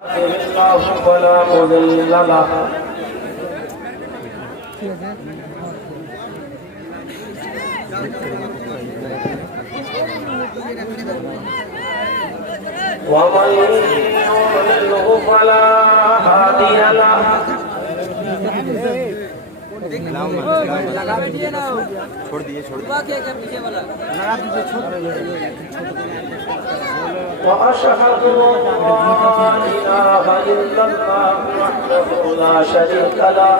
الله فلا مضل له ومن يضلله فلا هادي له وأشهد أن لا إله إلا الله وحده لا شريك له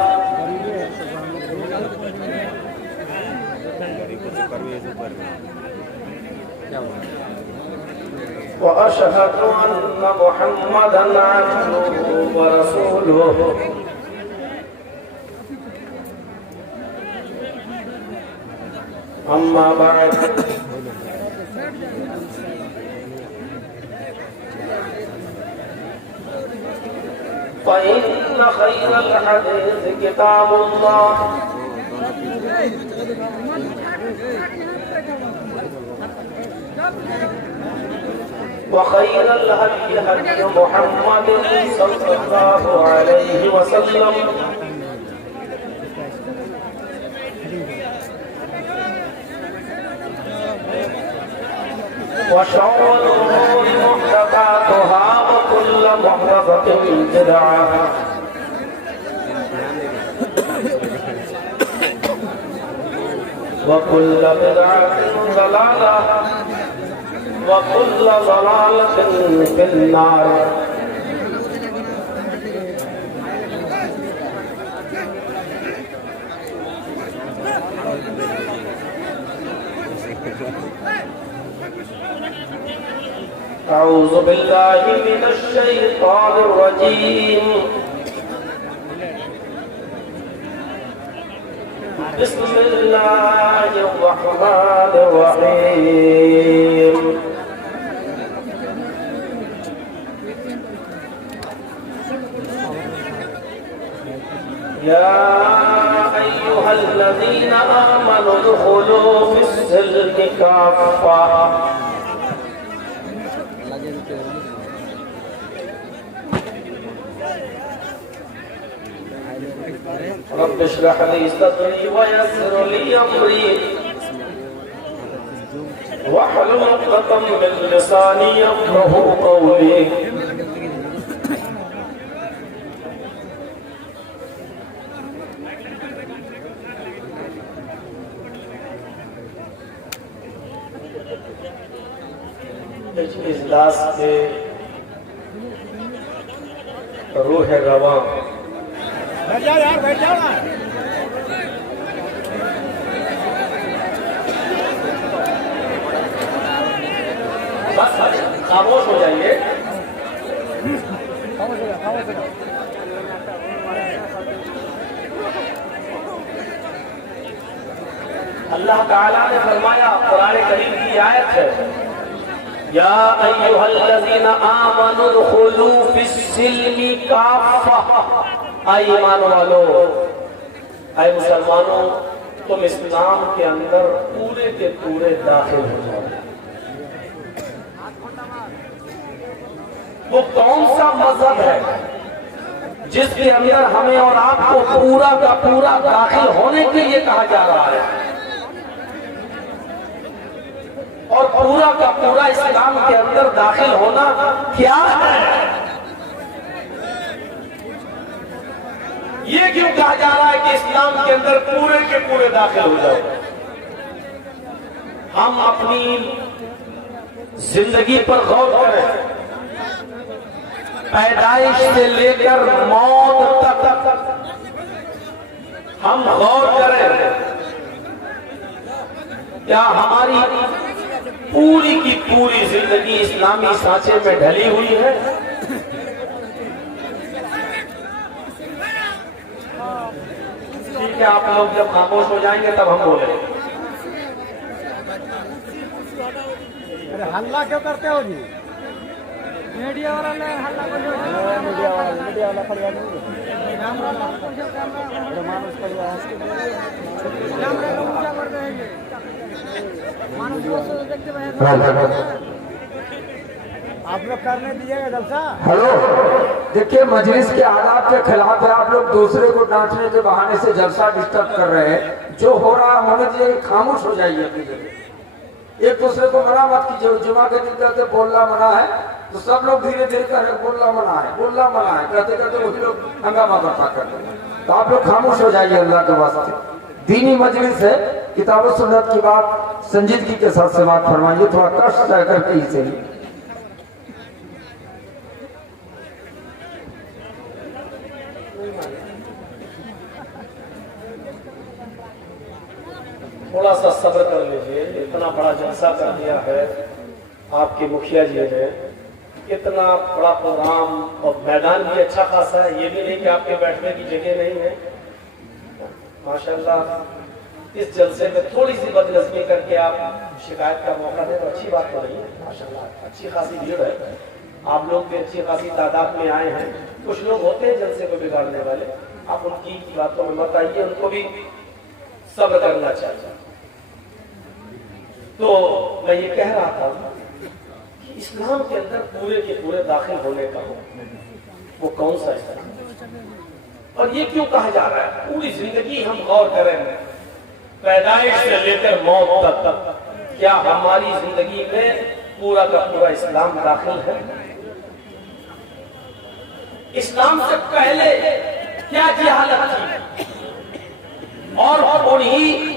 وأشهد أن محمدا عبده ورسوله أما بعد فإن خير الحديث كتاب الله وخير الهدي هدي محمد صلى الله عليه وسلم وشر الأمور محدثاتها وكل محدثة بدعة وكل بدعة ضلالة وكل ضلالة في النار. أعوذ بالله من الشيطان الرجيم. بسم الله الرحمن الرحيم. يا أيها الذين آمنوا ادخلوا في السلم كافة رب اشرح لي صدري ويسر لي امري واحلل عقدة من لساني يفقهوا قولي. اجلاس کے روح رواں بیٹھ جاؤ یار، بیٹھ جاؤ نا۔ بس خاموش ہو جائیے. اللہ تعالیٰ نے فرمایا، قرآن کریم کی آیت ہے، یا ایھا الذین آمنوا ادخلوا فی السلم کافہ. اے ایمان والو، اے مسلمانوں، تم اسلام کے اندر پورے کے پورے داخل ہو جاؤ. وہ کون سا مذہب ہے جس کے اندر ہمیں اور آپ کو پورا کا پورا داخل ہونے کے لیے کہا جا رہا ہے؟ اور پورا کا پورا اسلام کے اندر داخل ہونا کیا ہے؟ یہ کیوں کہا جا رہا ہے کہ اسلام کے اندر پورے کے پورے داخل ہو جاؤ؟ ہم اپنی زندگی پر غور کریں. پیدائش سے لے کر موت تک ہم غور کریں. کیا ہماری پوری کی پوری زندگی اسلامی سانچے میں ڈھلی ہوئی ہے؟ ٹھیک ہے، آپ لوگ جب خاموش ہو جائیں گے تب ہم بولیں. ہلہ کیوں کرتے ہو جی؟ میڈیا والا میڈیا والا پڑھیا نہیں. آپ لوگ کرنے دیجیے گا جلسہ. ہلو دیکھیے مجلس کے آداب کے خلاف ہے، آپ لوگ دوسرے کو ڈانٹنے کے بہانے سے جلسہ ڈسٹرب کر رہے ہیں، جو ہو رہا ہونے دیجیے، خاموش ہو جائیے اپنی جگہ، ایک دوسرے کو منع مت کیجیے، جمعہ کے دن کہتے بولنا منع ہے تو سب لوگ دھیرے دھیرے کر رہے بولنا منع ہے، بولنا منع ہے کہتے کہتے وہی لوگ ہنگامہ برپا کرتے ہیں، تو آپ لوگ خاموش ہو جائیے اللہ کے واسطے، دینی مجلس ہے، کتاب و سنت کی بات سنجیدگی کے ساتھ سے بات فرمائیے، تھوڑا کشٹ رہ کر کے ہی سے تھوڑا سا صبر کر لیجئے، اتنا بڑا جلسہ کر دیا ہے آپ کے مکھیا جی نے، اتنا بڑا پروگرام اور میدان بھی اچھا خاصا ہے، یہ بھی نہیں کہ آپ کے بیٹھنے کی جگہ نہیں ہے، ماشاءاللہ اس جلسے میں تھوڑی سی بد نظمی کر کے آپ شکایت کا موقع دیں تو اچھی بات تو نہیں ہے، ماشاءاللہ اچھی خاصی بھیڑ ہے، آپ لوگ بھی اچھی خاصی تعداد میں آئے ہیں، کچھ لوگ ہوتے ہیں جلسے کو بگاڑنے والے، آپ ان کی باتوں میں مت آئیے، ان کو بھی صبر کرنا چاہیے۔ تو میں یہ کہہ رہا تھا کہ اسلام کے اندر پورے کے پورے داخل ہونے کا ہو، وہ کون سا اسلام اور یہ کیوں کہا جا رہا ہے؟ پوری زندگی ہم غور کریں، پیدائش سے لے کر موت تک کیا ہماری زندگی میں پورا کا پورا اسلام داخل ہے؟ اسلام سے پہلے کیا جہالت تھی؟ اور انہی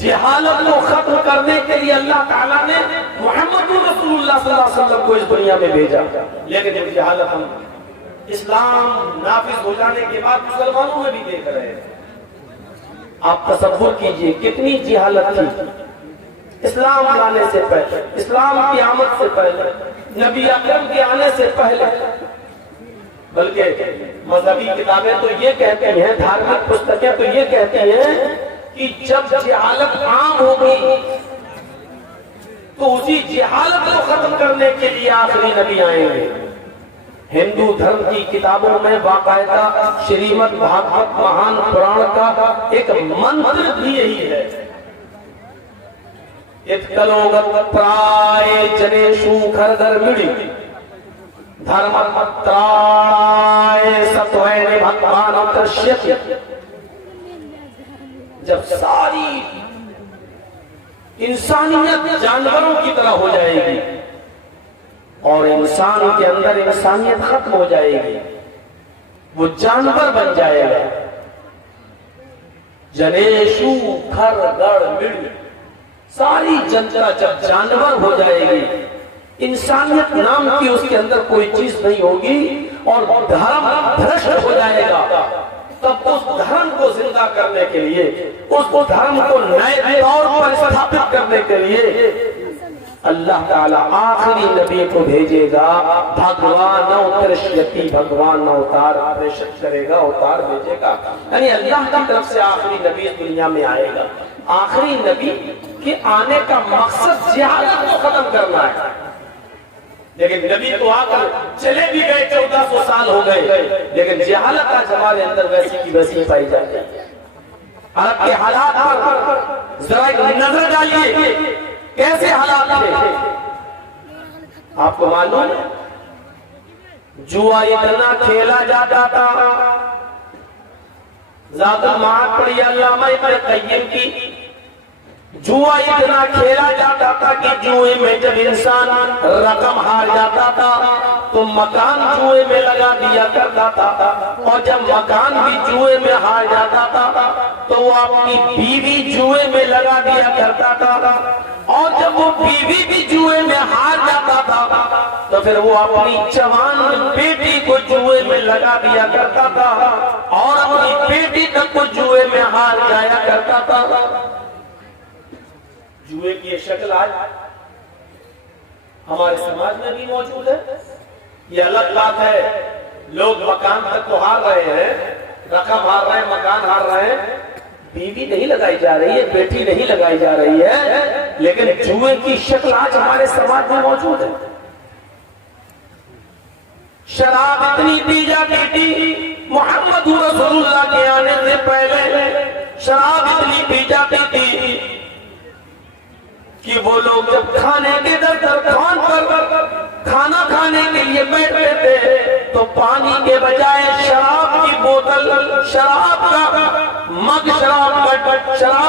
جہالت کو ختم کرنے کے لیے اللہ تعالیٰ نے محمد رسول اللہ صلی اللہ علیہ وسلم کو اس دنیا میں بھیجا، لیکن یہ جہالت ہم اسلام نافذ ہو جانے کے بعد مسلمانوں میں بھی دیکھ رہے ہیں۔ آپ تصور کیجئے کتنی جہالت تھی اسلام آنے سے پہلے، اسلام کی آمد سے پہلے، نبی اکرم کے آنے سے پہلے، بلکہ مذہبی کتابیں تو یہ کہتے ہیں، دھارمک پستکیں تو یہ کہتے ہیں کہ جب جہالت عام ہوگی تو اسی جہالت کو ختم کرنے کے لیے آخری نبی آئیں گے۔ ہندو دھرم کی کتابوں میں باقاعدہ شریمد بھاگوت مہان پران کا ایک منتر بھی یہی ہے، اتکلوگت پرائے جنیشو کھردر مڑی دھرم ترائے ستوین بھگوان کرشیت۔ جب ساری انسانیت جانوروں کی طرح ہو جائے گی اور انسان کے اندر انسانیت ختم ہو جائے گی، وہ جانور بن جائے گا، جنیشو کھر گڑ مڑ، ساری جنتا جب جانور ہو جائے گی، انسانیت نام کی اس کے اندر کوئی چیز نہیں ہوگی اور دھرم بھرشٹ ہو جائے گا، تب اس دھرم کو زندہ کرنے کے لیے، اس دھرم کو نئے طور پر استھاپت کرنے کے لیے اللہ تعالیٰ آخری نبی کو بھیجے گا۔ بھگوان اترشیتی، بھگوان اوتار پریشت کرے گا، اوتار بھیجے گا، یعنی اللہ کی طرف سے آخری نبی اس دنیا میں آئے گا۔ آخری نبی کے آنے کا مقصد جہالت کو ختم کرنا ہے، لیکن نبی تو آ کر چلے بھی گئے، 1400 سال ہو گئے، لیکن جہالت آج ہمارے اندر ویسی کی ویسی پائی جاتی ہے۔ عرب کے حالات پر ذرا ایک نظر ڈالیے، کیسے حالات تھے؟ آپ کو معلوم ہے جوا اتنا کھیلا جاتا تھا، زاد المعاد پڑھی علامہ ابن قیم کی، جوا اتنا کھیلا جاتا تھا کہ جوئے میں جب انسان رقم ہار جاتا تھا تو مکان جوئے میں لگا دیا کرتا تھا، اور جب مکان بھی جوئے میں ہار جاتا تھا تو وہ اپنی بیوی جوئے میں لگا دیا کرتا تھا، اور جب وہ بیوی بھی جوئے میں ہار جاتا تھا تو پھر وہ اپنی جوان بیٹی کو جوئے میں لگا دیا کرتا تھا اور اپنی بیٹی تک کو جوئے میں ہار جایا کرتا تھا۔ جوئے کی یہ شکل آج ہمارے سماج میں بھی موجود ہے۔ یہ الگ بات ہے، لوگ مکان تک تو ہار رہے ہیں، رقم ہار رہے ہیں، مکان ہار رہے ہیں، بیوی نہیں لگائی جا رہی ہے، بیٹی نہیں لگائی جا رہی ہے، لیکن جوئے کی شکل آج ہمارے سماج میں موجود ہے۔ شراب اتنی پی جاتی تھی، محمد رسول اللہ کے آنے سے پہلے شراب اتنی پی جاتی تھی کہ وہ لوگ جب کھانے کے دسترخوان پر کھانا کھانے کے لیے بیٹھتے تھے تو کے بجائے شراب کی بوتل، شراب کا مگ، شراب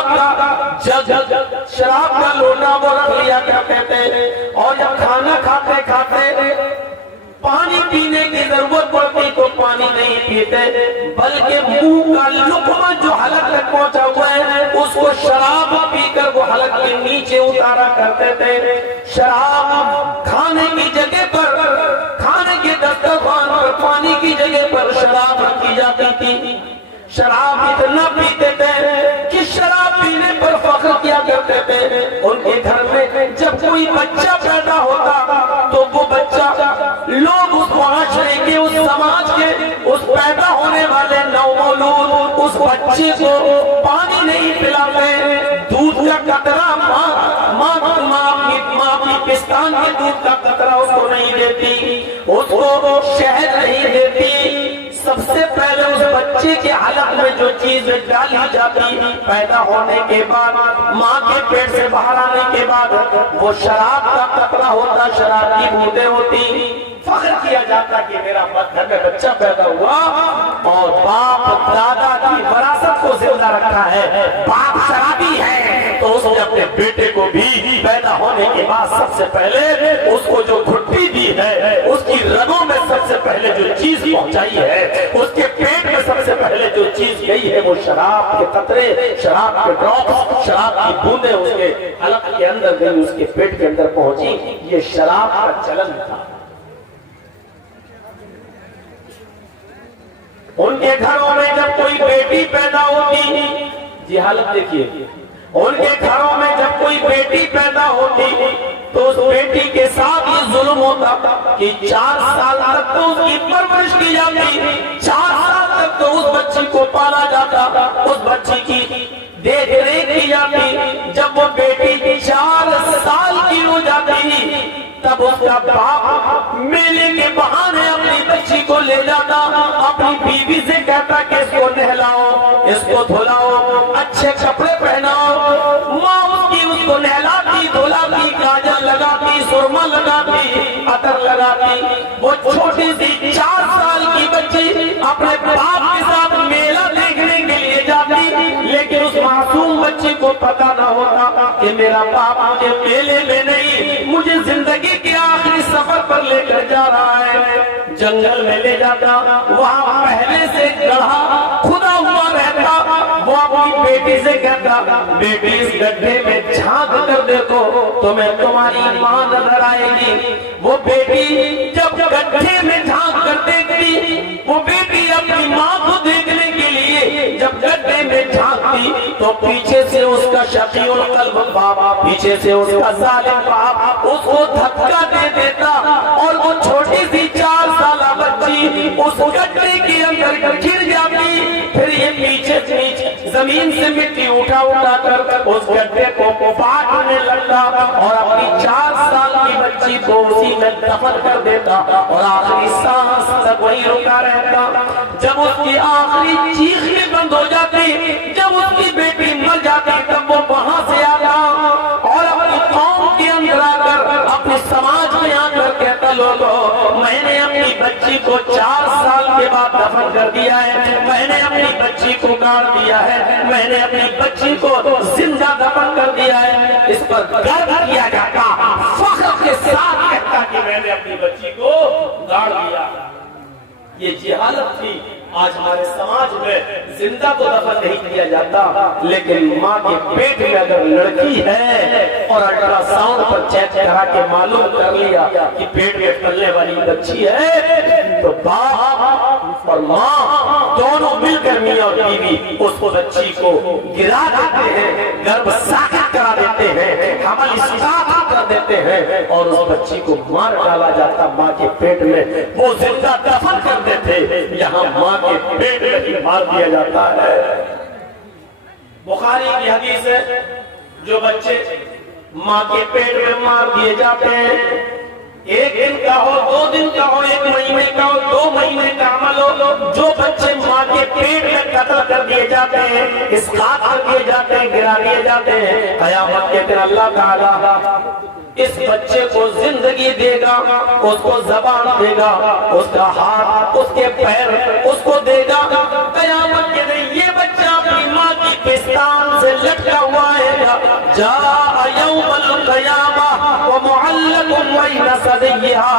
کا جگ، شراب کا لوٹا وہ رکھ لیا کرتے تھے، اور جب کھانا کھاتے کھاتے پانی پینے کی ضرورت پڑتی تو پانی نہیں پیتے، بلکہ منہ کا لقمہ جو حلق تک پہنچا ہوا ہے اس کو شراب پی کر وہ حلق کے نیچے اتارا کرتے تھے۔ شراب کھانے کی جگہ پر، کھانے کے دسترخوان پر پانی کی جگہ پر شراب رکھی جاتی تھی۔ شراب اتنا پیتے تھے کہ شراب پینے پر فخر کیا کرتے تھے۔ ان کے گھر میں جب کوئی بچہ پیدا ہوتا تو وہ بچہ، لوگ اس معاشرے کے، اس سماج کے، اس پیدا ہونے والے نومولود اس بچے کو پانی نہیں پلاتے، دودھ کا قطرہ ماں کی پستان کے دودھ کا قطرہ اس کو نہیں دیتی، اس کو شہد نہیں دیتی۔ سب سے پہلے اس بچے کے حلق میں جو چیز ڈالی جاتی پیدا ہونے کے بعد، ماں کے پیٹ سے باہر آنے کے بعد، وہ شراب کا قطرہ ہوتا، شراب کی بوندیں ہوتی۔ فخر کیا جاتا کہ میرا گھر میں بچہ پیدا ہوا اور باپ دادا کی وراثت کو زندہ رکھا ہے، باپ شرابی ہے تو اس نے اپنے بیٹے کو بھی پیدا ہونے کے بعد سب سے پہلے اس کو جو گھٹی دی ہے، اس کی رگوں میں سب سے پہلے جو چیز پہنچائی ہے، اس کے پیٹ میں سب سے پہلے جو چیز گئی ہے وہ شراب کے قطرے، شراب کے ڈراپس، شراب کی بوندیں اس کے حلق کے اندر گئی، اس کے پیٹ کے اندر پہنچی۔ یہ شراب کا چلن تھا۔ ان کے گھروں میں جب کوئی بیٹی پیدا ہوتی، جی حالت دیکھیے، ان کے گھروں میں جب کوئی بیٹی پیدا ہوتی تو اس بیٹی کے ساتھ یہ ظلم ہوتا کہ 4 سال تک تو اس کی پرورش کی جاتی، 4 سال تک تو اس بچی کو پالا جاتا، اس بچی کی دیکھ ریکھ کی جاتی۔ جب وہ بیٹی 4 سال کی ہو جاتی تب اس کا باپ میلے کے بہانے اپنی بچی کو لے جاتا، اپنی بیوی سے کہتا کہ اس کو نہلاؤ، اس کو دھلاؤ، اچھے کپڑے پہناؤ۔ ماں اس کو نہلاتی، دھلاتی، کاجل لگاتی، سرما لگاتی، عطر لگاتی۔ وہ چھوٹی سی 4 سال کی بچی اپنے باپ کے ساتھ میلہ دیکھنے کے لیے جاتی، لیکن اس معصوم بچی کو پتا نہ ہوتا کہ میرا باپ مجھے میلے میں نہیں، مجھے زندگی کے آخری سفر پر لے کر جا رہا ہے۔ جنگل میں لے جاتا، وہاں پہلے سے گڑھا کھدا ہوا رہتا، وہ اپنی بیٹی سے کہتا بیٹی اس گڈھے میں جھانک کر دیکھو تمہیں تمہاری ماں نظر آئے گی۔ وہ بیٹی جب گڈھے میں جھانک کر دیکھتی، وہ بیٹی اپنی ماں کو دیکھنے کے لیے جب گڈھے میں جھانکتی تو پیچھے سے اس کا شقی القلب باپ، پیچھے سے اس کا ظالم باپ اس کو دھکا دے دیتا اور وہ چھوٹی سی 4 سالہ بچی اس گڈھے کے اندر گر جاتی۔ پھر یہ پیچھے زمین سے مٹی اٹھا کر اس گڈھے کو پاٹنے لگتا اور اپنی 4 سال کی بچی کو اسی میں دفن کر دیتا اور آخری سانس تک وہی رکا رہتا۔ جب اس کی آخری چیخیں بند ہو جاتی، جب اس کی بیٹی مر جاتی، تب وہ وہاں سے آتا اور اپنی قوم کے اندر آ کر، اپنے سماج میں آ کر کہتا لوگوں میں نے اپنی بچی کو 4 سال کے بعد دفن کر دیا ہے، میں نے اپنی بچی کو گاڑ دیا ہے، میں نے اپنی بچی کو زندہ دفن کر دیا ہے۔ اس پر گرو کیا جاتا، فخر کے ساتھ کہتا کہ میں نے اپنی بچی کو گاڑ دیا۔ یہ جہالت تھی۔ آج ہمارے سماج میں زندہ کو دفن نہیں کیا جاتا، لیکن ماں کے پیٹ میں اگر لڑکی ہے اور الٹرا ساؤنڈ پر چیک کرا کے معلوم کر لیا کہ پیٹ میں پلنے والی بچی ہے تو باپ اور ماں دونوں مل کر میاں اور بیوی اس بچی کو گرا دیتے ہیں، گربھ ساقط کرا دیتے ہیں، حمل اسقاط کر دیتے ہیں اور اس بچی کو مار ڈالا جاتا ماں کے پیٹ میں۔ وہ زندہ دفن کر دیتے، یہاں ماں کے پیٹ میں ہی مار دیا جاتا ہے۔ بخاری کی حدیث ہے، جو بچے ماں کے پیٹ میں مار دیے جاتے ہیں، 1 دن کا ہو، 2 دن کا ہو، 1 مہینے کا ہو، 2 مہینے کا عمل ہو، جو بچے ماں کے پیٹ میں قتل کر دیے جاتے ہیں، اسقاط کر دیے جاتے ہیں، گرا دیے جاتے ہیں، قیامت کے دن اللہ تعالیٰ اس بچے کو زندگی دے گا، اس کو زبان دے گا، اس کا ہاتھ اس کے پیر اس کو دے گا قیامت کے دن یہ بچہ اپنی ماں کی پستان سے لٹکا ہوا ہے جاء یوم القیامہ ومعلق بین ثدیہا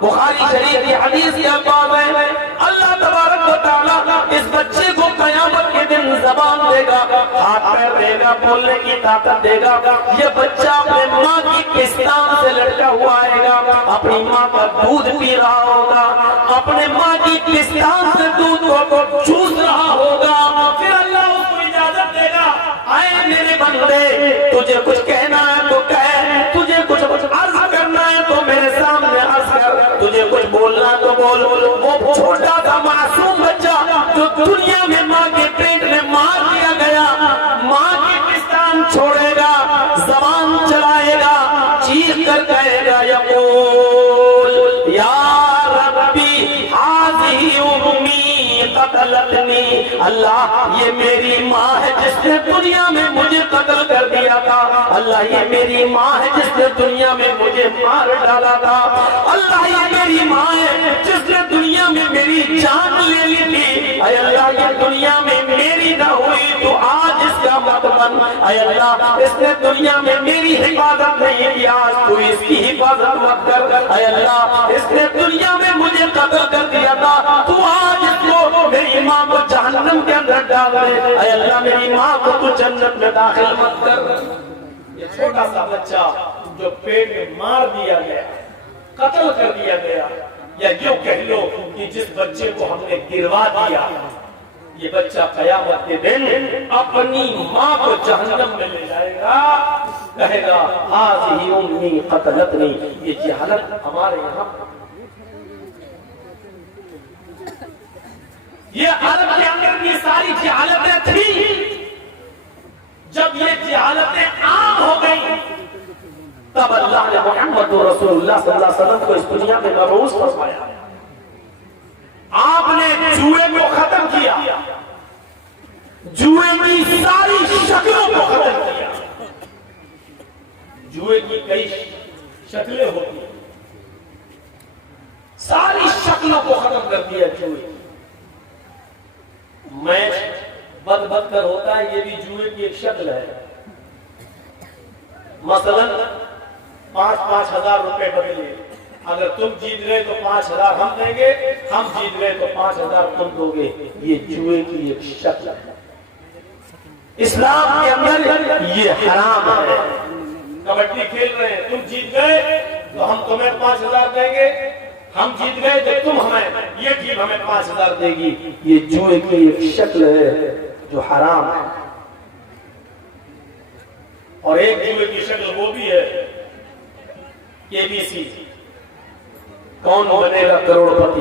بخاری شریف کی حدیث کے الفاظ ہے اللہ تبارک و تعالی اس بچے کو قیامت کے دن زبان دے گا ہاتھ پیر دے گا بولنے کی طاقت دے گا یہ بچہ اپنے ماں کی پستان سے لٹکا ہوا آئے گا اپنی ماں کا دودھ پی رہا ہوگا اپنے ماں کی پستان سے دودھ کو چوس رہا ہوگا پھر اللہ اس کو اجازت دے گا آئے میرے بندے تجھے کچھ کہنا ہے تو کہہ تجھے کچھ عرض کرنا ہے تو میرے سامنے عرض کر تجھے کچھ بولنا تو بول وہ چھوٹا تھا معصوم بچہ جو دنیا میں ماں کے پیٹ میں مار دیا گیا ماں کی پستان چھوڑے گا زبان چلائے گا چیخ کر کہے گا یقول یا ربی ہذہ امی قتلتنی اللہ یہ میری ماں ہے جس نے دنیا میں مجھے قتل کر دیا تھا اللہ یہ میری ماں ہے جس نے دنیا میں مجھے مار ڈالا تھا اللہ یہ میری ماں ہے جس نے دنیا میں میری جان لے لی تھی اے اللہ یہ دنیا میں میری نہ ہوئی تو آج اس کا مت بن اے اللہ اس نے دنیا میں میری حفاظت نہیں کی آج تو اس کی حفاظت مت کر اے اللہ اس نے دنیا میں مجھے قتل کر دیا تھا تو آج اس کو میری ماں کو جہنم کے اندر ڈال دے اے اللہ میری ماں کو تو جنت میں داخل مت کر یہ چھوٹا سا بچہ جو پیٹ میں مار دیا گیا قتل کر دیا گیا یا یوں کہہ لو کہ جس بچے کو ہم نے گروا دیا یہ بچہ قیامت کے دن اپنی ماں کو جہنم میں لے جائے گا کہے گا ہذہ امی قتلتنی یہ جہالت ہمارے یہاں یہ عرب کے اندر یہ ساری جہالتیں تھیں جب یہ جہالتیں عام ہو گئی تب اللہ نے محمد رسول اللہ صلی اللہ علیہ وسلم کو اس دنیا میں مبعوث فرمایا آپ نے جوئے کو ختم کیا جوئے کی ساری شکلوں کو ختم کیا جوئے کی کئی شکلیں ہوتی ہیں ساری شکلوں کو ختم کر دیا جوئے میچ بد کر ہوتا ہے یہ بھی جوئے کی ایک شکل ہے مثلا 5,000 روپے بدلے اگر تم جیت گئے تو 5,000 ہم دیں گے ہم جیت گئے تو 5,000 تم دو گے یہ جوئے کی ایک شکل ہے اسلام کے اندر یہ حرام ہے کبڈی کھیل رہے ہیں تم جیت گئے تو ہم تمہیں 5,000 دیں گے ہم جیت گئے تو تم ہمیں یہ ٹیم ہمیں 5,000 دے گی یہ جوئے کی ایک شکل ہے جو حرام ہے اور ایک جوئے کی شکل وہ بھی ہے KBC کون بنے گا کروڑ پتی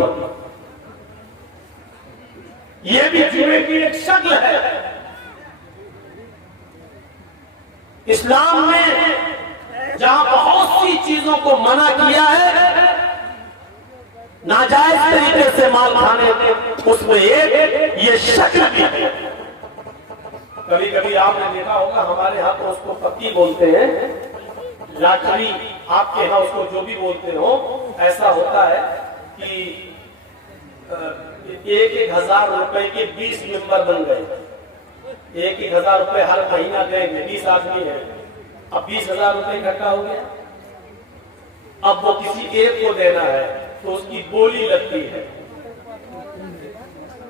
یہ بھی جوئے کی ایک شکل ہے اسلام نے جہاں بہت سی چیزوں کو منع کیا ہے ناجائز طریقے سے مال کھانے اس میں ایک یہ شکل بھی ہے کبھی کبھی آپ نے دیکھا ہوگا ہمارے ہاں تو اس کو پتی بولتے ہیں لاٹری آپ کے ہاں اس کو جو بھی بولتے ہو ایسا ہوتا ہے کہ 1,000 روپے کے 20 ممبر بن گئے 1,000 روپے ہر مہینہ دیں گے 20 آدمی ہیں اب 20,000 روپے اکٹھا ہو گیا اب وہ کسی ایک کو دینا ہے تو اس کی بولی لگتی ہے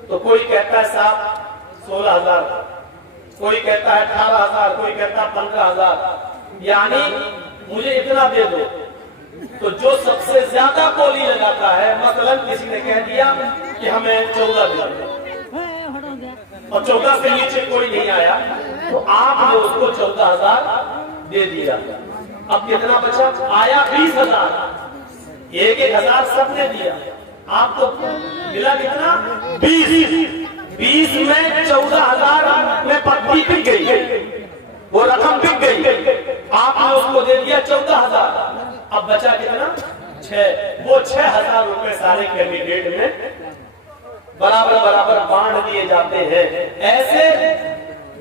تو کوئی کہتا ہے صاحب 16,000 کوئی کہتا ہے 18,000 کوئی کہتا ہے 15,000 یعنی مجھے اتنا دے دو تو جو سب سے زیادہ بولی لگاتا ہے مثلا کسی نے کہہ دیا کہ ہمیں 14 دے دو اور 14 سے نیچے کوئی نہیں آیا تو آپ نے اس کو 14,000 دے دیا اب کتنا بچا آیا 20,000 1,000 سب نے دیا آپ کو ملا کتنا 20 میں 14,000 میں پتی بک گئی وہ رقم بک گئی آپ نے اس کو دے دیا 14,000 اب بچا کتنا 6 وہ 6,000 روپے سارے کینڈیڈیٹ میں برابر بانٹ دیے جاتے ہیں ایسے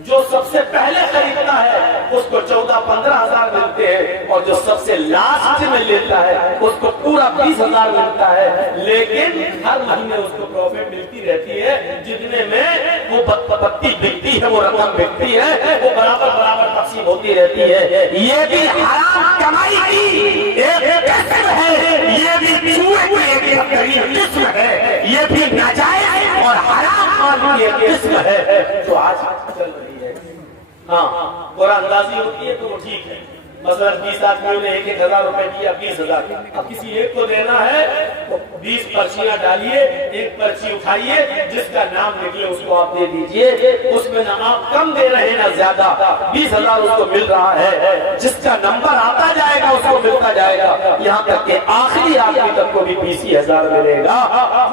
جو سب سے پہلے خریدتا ہے اس کو 14-15 ہزار ملتے ہیں، اور جو سب سے لاسٹ میں لیتا ہے اس کو پورا 20 ہزار ملتا ہے، لیکن ہر مہینے اس کو پروفٹ ملتی رہتی ہے، جتنے میں وہ پتی بکتی ہے، وہ رقم بکتی ہے، وہ برابر برابر تقسیم ہوتی رہتی ہے۔ یہ بھی حرام کمائی کی ایک قسم ہے، یہ بھی چوہے کی ایک قسم ہے، یہ بھی ناجائز اور حرام مال کی ایک قسم ہے جو آج چل رہی ہے۔ ہاں قرآن اندازی ہوتی ہے تو وہ ٹھیک ہے، مثلا 20 آدمیوں نے 1,000 روپے دیا، 20,000، اب کسی ایک کو دینا ہے تو 20 پرچیاں ڈالیے، ایک پرچی اٹھائیے، جس کا نام نکلے اس کو آپ دے دیجئے، اس میں نہ آپ کم دے رہے نہ زیادہ، 20,000 اس کو مل رہا ہے، جس کا نمبر آتا جائے گا اس کو ملتا جائے گا، یہاں تک کہ آخری آدمی تک کو بھی 20,000 ملے گا،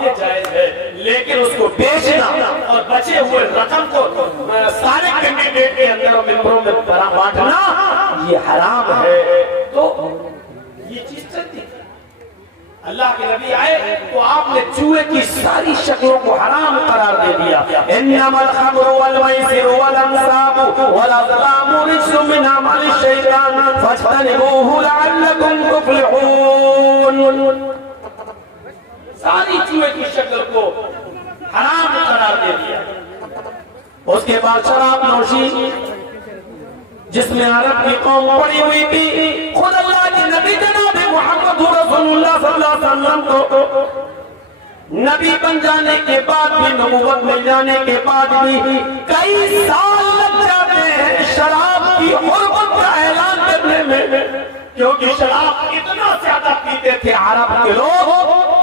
یہ جائز ہے۔ لیکن اس کو بیچنا اور بچے ہوئے رقم کو سارے کینڈیڈیٹ کے اندر ممبروں میں بانٹنا یہ حرام ہے۔ تو یہ چیز چلتی ہے، اللہ کے نبی آئے تو آپ نے چوہے کی ساری شکلوں کو حرام قرار دے دیا۔ انما الخمر والمیسر والانصاب والازلام رجس من عمل الشیطان فاجتنبوه لعلکم تفلحون۔ ساری چوہے کی شکل کو حرام قرار دے دیا۔ اس کے بعد شراب نوشی، جس میں عرب کی قوم پڑی ہوئی تھی، خود اللہ کے نبی جناب محمد رسول اللہ صلی اللہ علیہ وسلم کو نبی بن جانے کے بعد بھی، نبوت مل جانے کے بعد بھی کئی سال لگ جاتے ہیں شراب کی حرمت کا اعلان کرنے میں، کیونکہ شراب اتنا زیادہ پیتے تھے عرب کے لوگ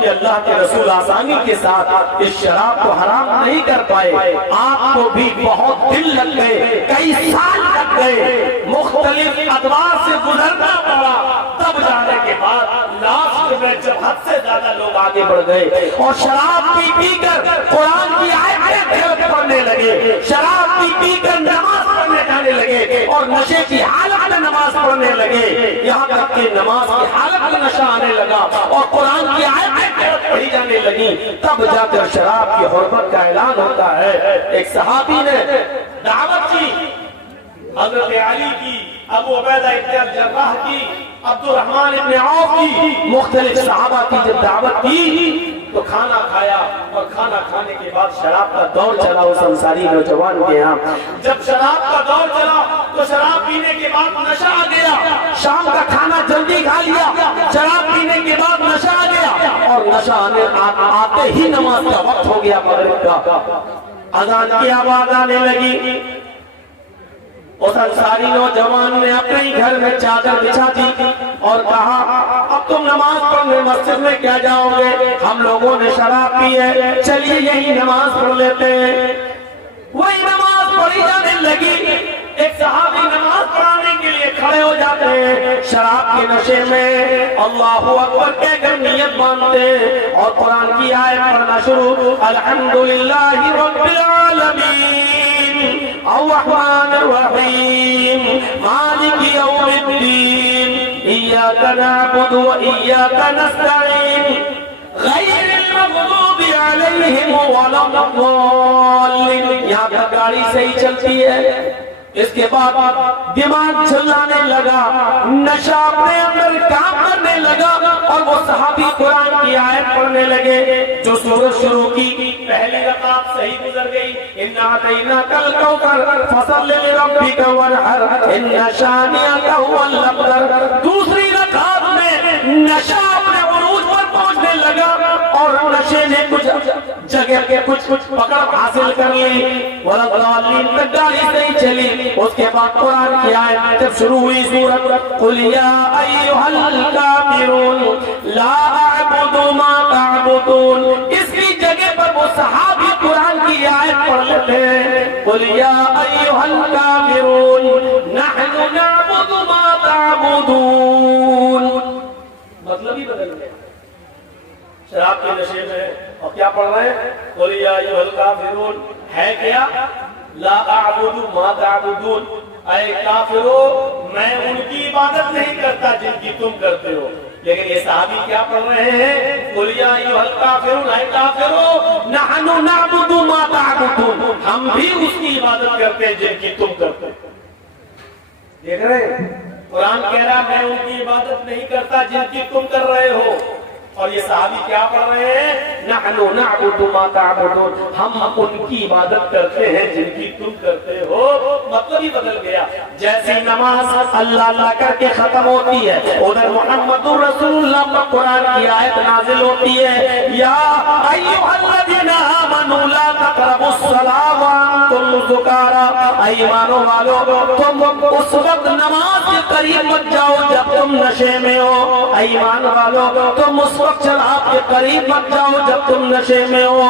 کہ اللہ کے رسول آسانی کے ساتھ اس شراب کو حرام نہیں کر پائے۔ آپ کو بھی بہت دن لگ گئے، کئی سال لگ گئے، مختلف ادوار سے گزرنا پڑا، تب جانے کے بعد لاسٹ میں جب حد سے زیادہ لوگ آگے بڑھ گئے اور شراب پی کر قرآن کی آیتیں پڑھنے لگے، شراب پی کر نماز پڑھنے جانے لگے اور نشے کی حالت میں نماز پڑھنے لگے، یہاں تک کہ نماز کی حالت میں نشہ آنے لگا اور قرآن کی آیتیں پڑھی جانے لگی، تب جا کر شراب کی حرمت کا اعلان ہوتا ہے۔ ایک صحابی نے دعوت کی، حضرت علی کی، ابو عبیدہ ابن الجراح کی، عبد الرحمن ابن عوف کی، مختلف صحابہ کی جب دعوت کی تو کھانا کھایا، اور کھانا کھانے کے بعد شراب کا دور چلا اس انصاری نوجوان کے یہاں۔ جب شراب کا دور چلا تو شراب پینے کے بعد نشہ آ گیا، شام کا کھانا جلدی کھا لیا، شراب پینے کے بعد نشہ آ گیا، اور نشہ آتے ہی نماز کا وقت ہو گیا مغرب کا، اذان کی آواز آنے لگی۔ اس انصاری نوجوان نے اپنے گھر میں چادر بچھا دی اور کہا اب تم نماز پڑھنے مسجد میں کیا جاؤ گے، ہم لوگوں نے شراب پی ہے، چلیے یہی نماز پڑھ لیتے ہیں۔ وہی نماز پڑھی جانے لگی، ایک صحابی نماز پڑھانے کے لیے کھڑے ہو جاتے ہیں، شراب کے نشے میں اللہ اکبر کہہ کر نیت باندھتے ہیں اور قرآن کی آیت پڑھنا شروع، الحمدللہ رب العالمین الرحمن الرحیم مالک یوم الدین ایاک نعبد و ایاک نستعین غیر المغضوب علیہم ولا الضالین۔ یہاں تک گاڑی صحیح چلتی ہے، اس کے بعد دماغ چلانے لگا، نشہ اپنے اندر کام کرنے لگا، اور وہ صحابی قرآن کی آیت پڑھنے لگے جو سورت شروع کی، پہلی رکعت صحیح گزر گئی، اِنَّا أَعْطَيْنَاكَ الْكَوْثَرَ فَصَلِّ لِرَبِّكَ وَانْحَرْ إِنَّ شَانِئَكَ هُوَ الْأَبْتَرُ۔ دوسری رکعت میں نشہ اپنے عروج پر پہنچنے لگا اور نشے نے کچھ جگہ کے کچھ پکڑ حاصل کر لی، وَلَضَالِّينَ تک گاڑی صحیح چلی۔ اس کے بعد قرآن کی آیت جب شروع ہوئی سورت قُلْ يَا أَيُّهَا الْكَافِرُونَ لَا أَعْبُدُ مَا تَعْبُدُونَ، اس کی جگہ پر وہ صحابی قرآن کی آیت پڑھ لیتے ہیں، قُلْ يَا أَيُّهَا الْكَافِرُونَ نَحْنُ نَعْبُدُ مَا تَعْبُدُونَ، مطلب ہی بدل گیا۔ شراب کے نشے میں اور کیا پڑھ رہے ہیں، قُلْ يَا أَيُّهَا الْكَافِرُونَ ہے کیا، لا اعبد ما تعبدون، اے کافرو میں ان کی عبادت نہیں کرتا جن کی تم کرتے ہو۔ لیکن یہ صحابی کیا پڑھ رہے ہیں، قُلْ يَا أَيُّهَا الْكَافِرُونَ اے کافرو نَحْنُ نَعْبُدُ مَا تَعْبُدُونَ، ہم بھی اس کی عبادت کرتے ہیں جن کی تم کرتے ہو. دیکھ رہے ہیں قرآن کہہ رہا میں ان کی عبادت نہیں کرتا جن کی تم کر رہے ہو. اور یہ صحابی کیا پڑھ رہے ہیں؟ نحنو نعبد ما تعبدون، ہم ان کی عبادت کرتے ہیں جن کی تم کرتے ہو. مطلب ہی بدل گیا. جیسے نماز اللہ اللہ کر کے ختم ہوتی ہے، ادھر محمد رسول اللہ پر قرآن کی آیت نازل ہوتی ہے، یا ایھا الذین آمنوا لا تقربوا الصلاۃ وانتم سکارا. ایمانوں والو تم اس وقت نماز کے قریب مت جاؤ جب تم نشے میں ہو. ایمان والو تم اس وقت شراب کے قریب مت جاؤ جب تم نشے میں ہو.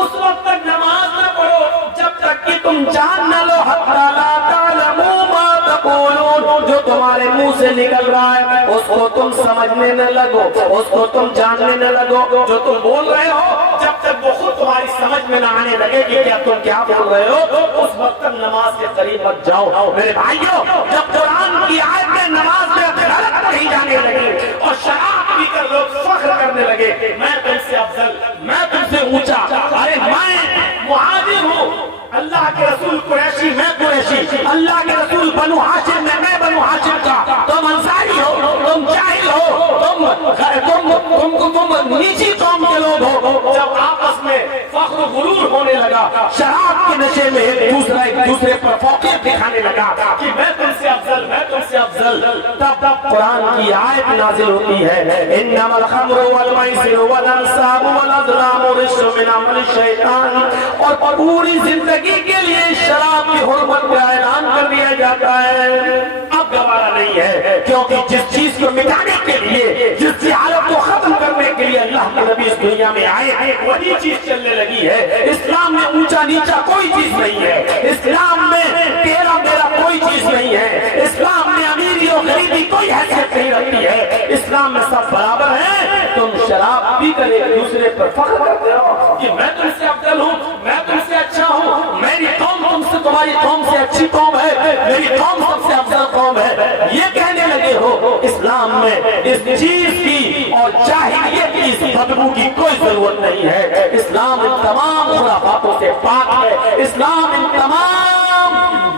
اس وقت تک نماز نہ پڑھو جب تک کہ تم جان نہ لو حتی لا تعلموا ما تقولون. جو تمہارے منہ سے نکل رہا ہے اس کو تم سمجھنے نہ لگو، اس کو تم جاننے نہ لگو. جو تم بول رہے ہو جب تک وہ خود تمہاری سمجھ میں نہ آنے لگے کہ کیا تم کیا بول رہے ہو اس وقت تک نماز کے قریب مت جاؤ. میرے بھائیو جب قرآن کی آیت میں نماز میں غلط کہی جانے لگی اور شراب پی کر لوگ فخر کرنے لگے میں تم سے افضل، میں تم سے اونچا، ارے میں مہاجر ہوں، اللہ کے رسول قریشی میں قریشی، اللہ کے رسول بنو ہاشم میں بنو ہاشم کا، تم انصاری ہو، تم جاہل ہو، تم نیچی قوم کے لوگ ہو. جب آپس میں فخر و غرور ہونے لگا، شراب کے نشے میں ایک دوسرے پر فوقیت دکھانے لگا کہ میں تم سے افضل، میں تم سے افضل، تب قرآن کی آیت نازل ہوتی ہے انما الخمر والمیسر والانصاب والازلام رجس من عمل الشیطان. اور پوری زندگی کے لیے شراب کی حرمت کا اعلان کر دیا جاتا ہے. اب گوارا نہیں ہے کیونکہ جس چیز کو مٹانے کے لیے، جس حالت کو ختم کرنے کے لیے اللہ کے نبی اس دنیا میں آئے وہی چیز چلنے لگی ہے. اسلام میں اونچا نیچا کوئی چیز نہیں ہے، اسلام میں تیرا میرا کوئی چیز نہیں ہے، اسلام میں امیری اور غریبی کوئی حیثیت نہیں رکھتی ہے. اسلام میں سب برابر ہیں. تم شراب پی کر ایک دوسرے پر فخر کرتے ہو کہ میں تم سے افضل ہوں، میں تم سے اچھا ہوں، میری قوم تم سے، تمہاری قوم سے اچھی قوم ہے، میری قوم سب سے افضل قوم ہے، یہ کہنے لگے ہو. اسلام میں اس چیز کی اور جاہلیت کی اس بدبو کی کوئی ضرورت نہیں ہے. اسلام ان تمام خرافاتوں سے پاک ہے. اسلام ان تمام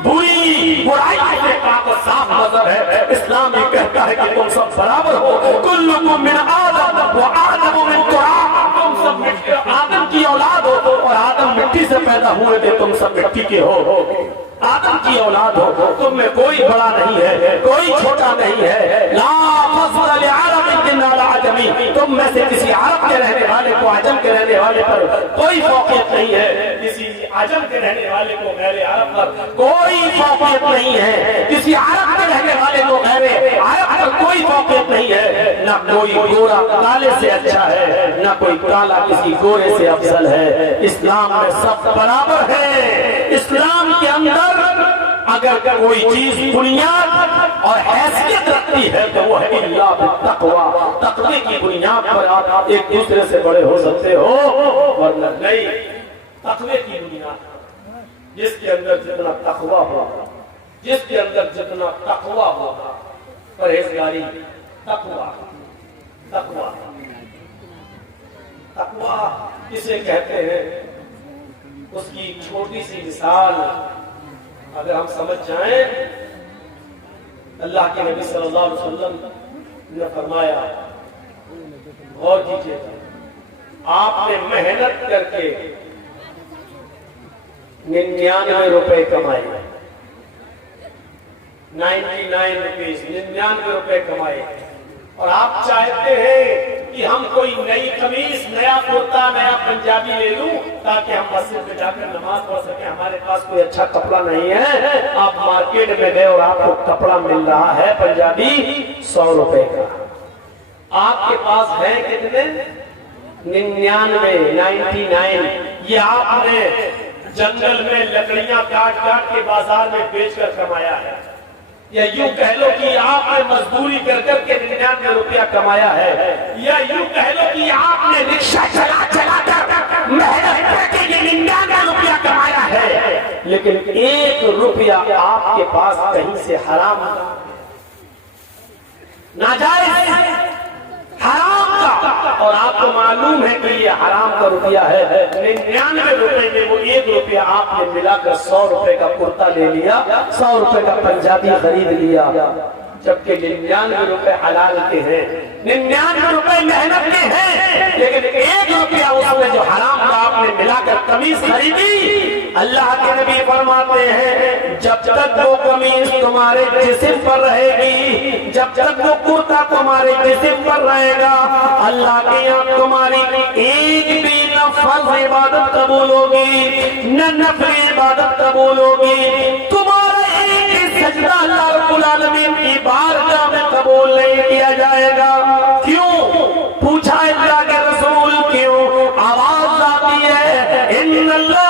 برائی سے پاک و صاف مذہب ہے. اسلام یہ کہتا ہے کہ تم سب برابر ہو. کلکم من آدم و آدم من تراب. تم سب آدم کی اولاد ہو اور آدم مٹی سے پیدا ہوئے تھے، تم سب مٹی کے ہو. آدم کی اولاد ہو. تم میں کوئی بڑا نہیں ہے، کوئی چھوٹا نہیں ہے. لا فضل لعرب علی عجمی. تم میں سے کسی عرب کے رہنے والے کو عجم کے رہنے والے پر کوئی فوقیت نہیں ہے، کسی عجم کے رہنے والے کو غیر عرب پر کوئی فوقیت نہیں ہے، کسی عرب کے رہنے والے کو غیر عرب پر کوئی فوقیت نہیں ہے. نہ کوئی گورا کالے سے اچھا ہے، نہ کوئی کالا کسی گورے سے افضل ہے. اسلام میں سب برابر ہے. اسلام کے اندر اگر کوئی چیز بنیاد اور حیثیت رکھتی ہے تو وہ ہے اللہ بالتقوی. تقوی کی بنیاد پر آپ ایک دوسرے سے بڑے ہو سکتے ہو، ورنہ نہیں. تقوی کی بنیاد، جس کے اندر جتنا تقوی ہوگا، جس کے اندر جتنا تقوی ہوگا، پرہیزگاری، تقوی کسے کہتے ہیں؟ اس کی چھوٹی سی مثال اگر ہم سمجھ جائیں، اللہ کے نبی صلی اللہ علیہ وسلم نے فرمایا، غور کیجیے، آپ نے محنت کر کے 99 روپے کمائے، 99 روپیز، 99 روپے کمائے، اور آپ چاہتے ہیں کہ ہم کوئی نئی قمیص، نیا کرتا، نیا پنجابی لے لوں تاکہ ہم مسجد میں جا کر نماز پڑھ سکیں. ہمارے پاس کوئی اچھا کپڑا نہیں ہے. آپ مارکیٹ میں گئے اور آپ کو کپڑا مل رہا ہے پنجابی 100 روپے کا. آپ کے پاس ہے کتنے؟ 99. یہ آپ نے جنگل میں لکڑیاں کاٹ کاٹ کے بازار میں بیچ کر کمایا ہے. یا یوں کہہ لو کہ آپ نے مزدوری کر کر کے 99 روپیہ کمایا ہے. یا یوں کہہ لو کہ آپ نے رکشہ چلا کر محنت کر کے 99 روپیہ کمایا ہے. لیکن 1 روپیہ آپ کے پاس کہیں سے حرام ناجائز حرام کا اور آپ کو معلوم ہے کہ یہ حرام کا روپیہ ہے، 99 روپے میں وہ 1 روپیہ آپ نے ملا کر 100 روپے کا کرتا لے لیا، 100 روپے کا پنجابی خرید لیا، جبکہ 99 روپے حلال کے ہیں، 99 روپے محنت کے ہیں، لیکن 1 روپیہ اس میں جو حرام کا آپ نے ملا کر قمیص خریدی۔ اللہ کے نبی فرماتے ہیں جب تک وہ قمیص تمہارے جسم پر رہے گی، جب تک وہ کرتا تمہارے جسم پر رہے گا، اللہ کے یہاں تمہاری ایک بھی نہ فرض عبادت قبول ہوگی نہ نفل عبادت قبول ہوگی، تمہارا ایک ہی سجدہ اللہ رب العالمین کی بارگاہ میں قبول نہیں کیا جائے گا۔ کیوں؟ پوچھا اللہ کے رسول کیوں؟ آواز آتی ہے ان اللہ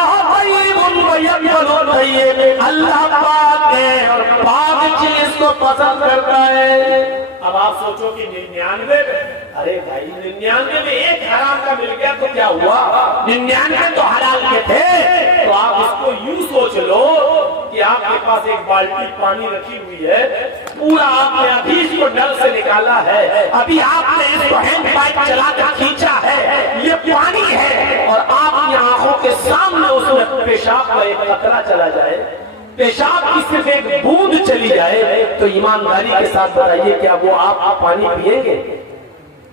اللہ پاک ہے اور پاک چیز کو پسند کرتا ہے۔ اب آپ سوچو کہ 99 ارے بھائی 99 میں ایک حرام کا مل گیا تو کیا ہوا، 99 تو حلال کے تھے۔ تو آپ اس کو یوں سوچ لو کہ آپ کے پاس ایک بالٹی پانی رکھی ہوئی ہے، پورا آپ نے ابھی اس کو نل سے نکالا ہے، ابھی آپ نے اس کو ہینڈ پائپ چلا کر کھینچا ہے، یہ پانی ہے، اور آپ کی آنکھوں کے سامنے اس میں پیشاب کا ایک قطرہ چلا جائے، پیشاب کی صرف ایک بوند چلی جائے، تو ایمانداری کے ساتھ بتائیے کیا وہ آپ پانی پیئیں گے،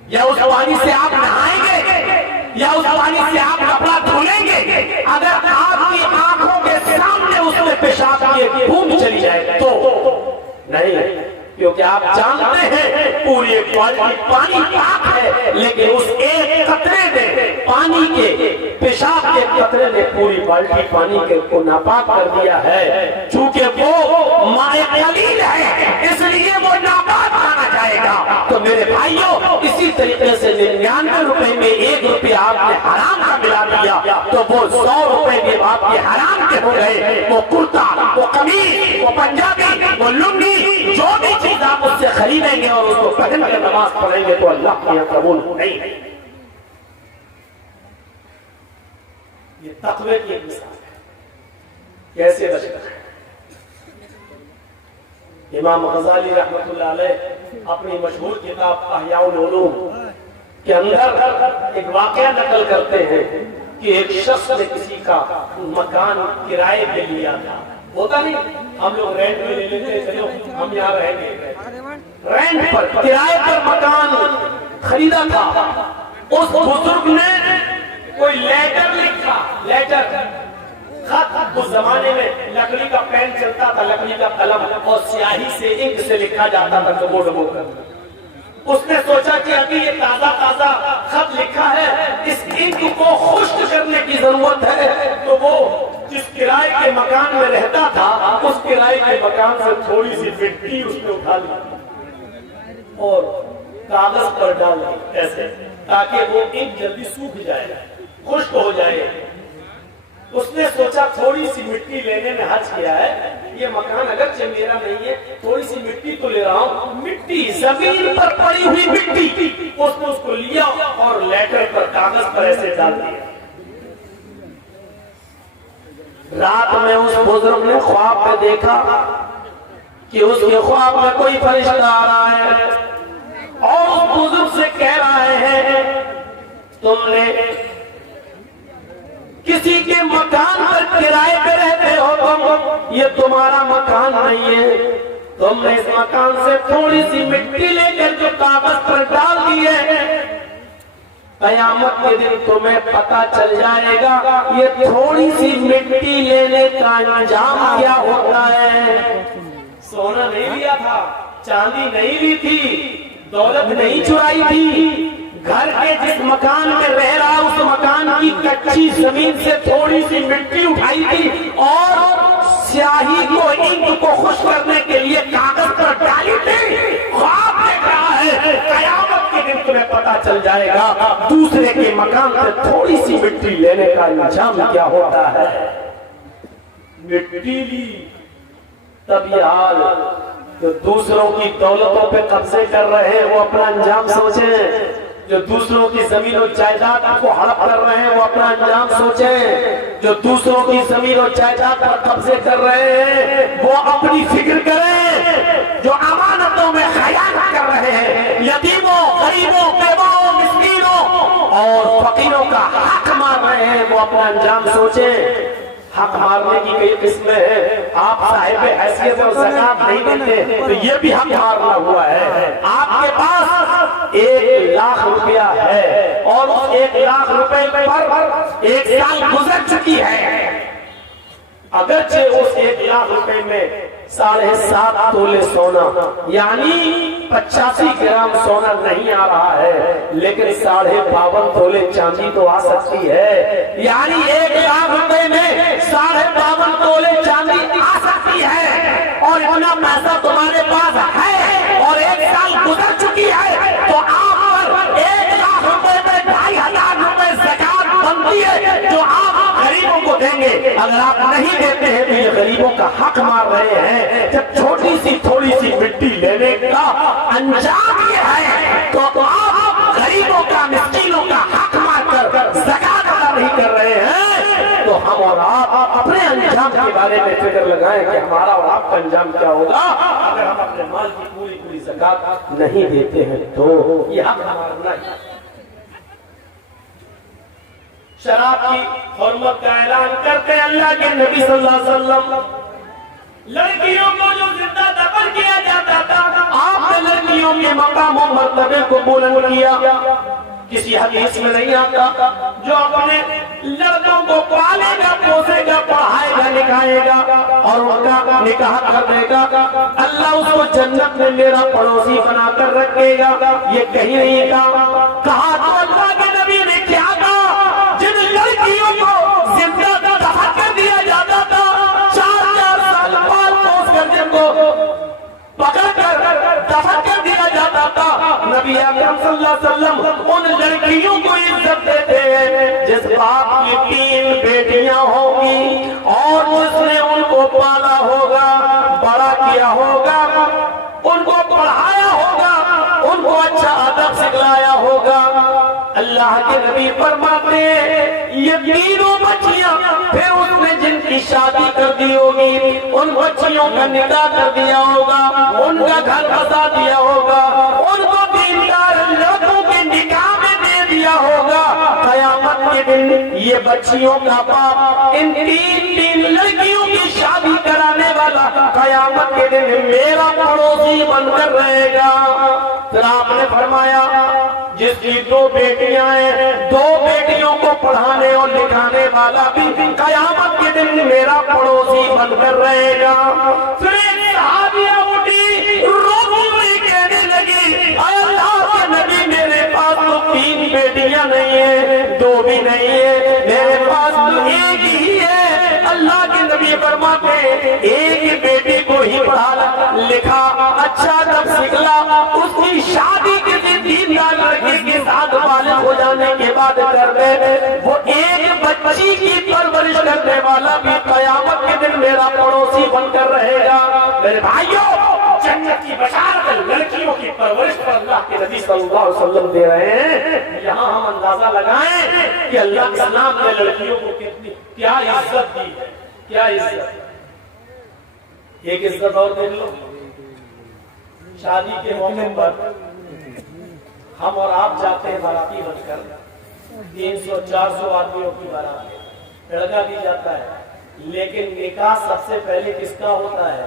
یا اس پانی سے آپ نہائیں گے، یا اس پانی سے آپ کپڑا دھولیں گے؟ اگر آپ کی آنکھوں کے سامنے اس میں پیشاب کی ایک بوند چلی جائے تو نہیں، کیونکہ آپ جانتے ہیں پوری ایک بالٹی پانی پاک ہے، لیکن اس ایک قطرے نے پانی کے پیشاب کے قطرے نے پوری بالٹی پانی کے کو ناپاک کر دیا ہے، چونکہ وہ مائع قلیل ہے اس لیے وہ ناپاک مانا جائے گا۔ تو میرے بھائیوں اسی طریقے سے 99 روپے میں 1 روپیہ آپ نے حرام کا ملا دیا تو وہ 100 روپے کے آپ کے حرام کے ہو گئے، وہ کرتا، وہ قمیص، وہ پنجابی، وہ لنگی، جو بھی چیز آپ اس سے خریدیں گے اور اس کو پہن کے نماز پڑھیں گے تو اللہ کے یہاں قبول نہیں ہے۔ یہ تقوی کی ایک مثال ہے کیسے بچنا ہے۔ امام غزالی رحمۃ اللہ علیہ اپنی مشہور کتاب احیاء العلوم کے اندر ایک واقعہ نقل کرتے ہیں کہ ایک شخص نے کسی کا مکان کرائے پہ لیا تھا، ہوتا نہیں ہم لوگ رینٹ پہ لے لیتے ہیں، چلو ہم یہاں رہیں گے، رینٹ پر کرائے پر مکان خریدا تھا۔ اس بزرگ نے کوئی لیٹر لکھا، لیٹر خط، اس زمانے میں لکڑی کا پین چلتا تھا، لکڑی کا قلم، اور سیاہی سے انک سے لکھا جاتا تھا ڈبو ڈبو کر۔ اس نے سوچا کہ ابھی یہ تازہ تازہ خط لکھا ہے، اس انک کو خشک کرنے کی ضرورت ہے، تو وہ جس کرائے کے مکان میں رہتا تھا اس کرائے کے مکان سے تھوڑی سی مٹی اس نے اٹھا لی اور کاغذ پر ڈال دی ایسے تاکہ وہ انک جلدی سوکھ جائے، خشک ہو جائے۔ اس نے سوچا تھوڑی سی مٹی لینے میں حج کیا ہے، یہ مکان اگرچہ میرا نہیں ہے، تھوڑی سی مٹی تو لے رہا ہوں، مٹی زمین پر پڑی ہوئی مٹی، اس نے اس کو لیا اور لیٹر پر کاغذ پر ایسے ڈال دیا۔ رات میں اس بزرگ نے خواب میں دیکھا کہ اس کے خواب میں کوئی فرشتہ آ رہا ہے اور اس بزرگ سے کہہ رہے ہیں تم نے کسی کے مکان پر کرائے پہ رہتے ہو، تم یہ تمہارا مکان نہیں ہے، تم نے اس مکان سے تھوڑی سی مٹی لے کر جو کاغذ پر ڈال دی ہے، قیامت کے دن تمہیں پتا چل جائے گا یہ تھوڑی سی مٹی لینے کا انجام کیا ہوتا ہے۔ سونا نہیں لیا تھا، چاندی نہیں لی تھی، دولت نہیں چرائی تھی، گھر کے جس مکان میں رہ رہا اس مکان کی کچی زمین سے تھوڑی سی مٹی اٹھائی تھی اور سیاہی کو انک کو خشک کرنے کے لیے کاغذ پر ڈالی تھی۔ خواب دیکھ رہا ہے قیامت کے دن تمہیں پتا چل جائے گا دوسرے کے مکان سے تھوڑی سی مٹی لینے کا انجام کیا ہوتا ہے۔ مٹی لی تب یہ حال، جو دوسروں کی دولتوں پہ قبضے کر رہے ہیں وہ اپنا انجام سوچیں، جو دوسروں کی زمین و جائیداد کو ہڑپ کر رہے ہیں وہ اپنا انجام سوچیں، جو دوسروں کی زمین و جائیداد پر قبضے کر رہے ہیں وہ اپنی فکر کریں، جو امانتوں میں خیانت کر رہے ہیں، یتیموں، غریبوں، بیواؤں، مسکینوں اور فقیروں کا حق مار رہے ہیں، وہ اپنا انجام سوچیں۔ حق مارنے کی کئی قسمیں ہیں، آپ صاحب حیثیت اور زکات نہیں دیتے تو یہ بھی حق مارنا ہوا ہے۔ آپ کے پاس 1,00,000 روپیہ ہے اور اس 1,00,000 روپے پر 1 سال گزر چکی ہے، اگرچہ اس 1,00,000 روپے میں 7.5 تولے سونا یعنی 85 گرام سونا نہیں آ رہا ہے، لیکن 52.5 تولے چاندی تو آ سکتی ہے، یعنی 1,00,000 روپے میں 52.5 تولے چاندی آ سکتی ہے، اور اتنا پیسہ تمہارے پاس ہے اور 1 سال گزر چکی ہے، تو آپ پر 1,00,000 روپے میں 2,500 روپے زکات بنتی ہے جو آپ غریبوں کو دیں گے۔ اگر آپ نہیں دیتے ہیں تو یہ غریبوں کا حق مار رہے ہیں۔ جب چھوٹی سی تھوڑی سی مٹی لینے کا انجام یہ ہے تو آپ غریبوں کا مسکینوں کا حق مار کر زکات ادا نہیں کر رہے ہیں، تو ہم اور آپ اپنے انجام کے بارے میں فکر لگائیں کہ ہمارا اور آپ کا انجام کیا ہوگا اگر ہم اپنے مال کی پوری زکات نہیں دیتے ہیں تو یہ حق ہمارا نہیں۔ شراب کی حرمت کا اعلان کرتے اللہ کے نبی صلی اللہ علیہ وسلم، لڑکیوں کو جو زندہ دفن کیا جاتا تھا آپ نے لڑکیوں کے مقام و مرتبے کو بلند کیا۔ کسی حدیث میں نہیں آتا جو اپنے لڑکوں کو پالے گا پوسے گا پڑھائے گا لکھائے گا اور ان کا نکاح کر دے گا اللہ اس کو جنت میں میرا پڑوسی بنا کر رکھے گا، یہ کہیں نہیں کہا تو اللہ کے نبی نے کیا کہا؟ جن لڑکیوں کو زندہ دفن کر دیا جاتا تھا 4 سال پال پوس کر جن کو پکڑ کر دفن کر دیا جاتا تھا، نبی اکرم صلی اللہ علیہ وسلم ان لڑکیوں کو عزت دیتے ہیں جس باپ کی 3 بیٹیاں ہوں گی اور جس نے ان کو پالا ہوگا، بڑا کیا ہوگا، ان کو پڑھایا ہوگا، ان کو اچھا ادب سکھلایا ہوگا۔ اللہ کے نبی فرماتے یہ 3 بچیاں پھر اس نے جن کی شادی کر دی ہوگی ان بچیوں کا نکاح کر دیا ہوگا، ان کا گھر بسا دیا ہوگا، ان کو دیندار لڑکوں کے نکاح میں دے دیا ہوگا، قیامت کے دن یہ بچیوں کا باپ ان 3 لڑکیوں کی شادی کرانے والا قیامت کے دن میرا پڑوسی بن کر رہے گا۔ پھر آپ نے فرمایا جس کی 2 بیٹیاں ہیں 2 بیٹیوں کو پڑھانے اور لکھانے والا بھی قیامت کے دن میرا پڑوسی بن کر رہے گا۔ پھر ایک صحابیہ اٹھی روتی ہوئی کہنے لگی اے اللہ کے نبی میرے پاس تو 3 بیٹیاں نہیں ہیں 2 بھی نہیں ہے، میرے پاس تو ایک ہی ہے۔ اللہ کے نبی فرماتے ایک بیٹی کو ہی پڑھا لکھا اچھا ادب سکھلا، اس کی شادی کے دن دیندار لڑکے کے ساتھ بالغ ہو جانے کے بعد کر دے، وہ ایک بچی کی پرورش کرنے والا بھی قیامت کے دن میرا پڑوسی بن کر رہے گا۔ میرے بھائیوں جنت کی بشارت لڑکیوں کی پرورش پر اللہ کے نبی صلی اللہ علیہ وسلم دے رہے ہیں۔ یہاں ہم اندازہ لگائیں کہ اللہ کے نام نے لڑکیوں کو کیا عزت دی ہے، کیا عزت۔ ایک عزت اور دیکھ لو، شادی کے موقع پر ہم اور آپ جاتے ہیں باراتی بن کر 300-400 آدمیوں کی بارات لڑکا بھی جاتا ہے، لیکن نکاح سب سے پہلے کس کا ہوتا ہے؟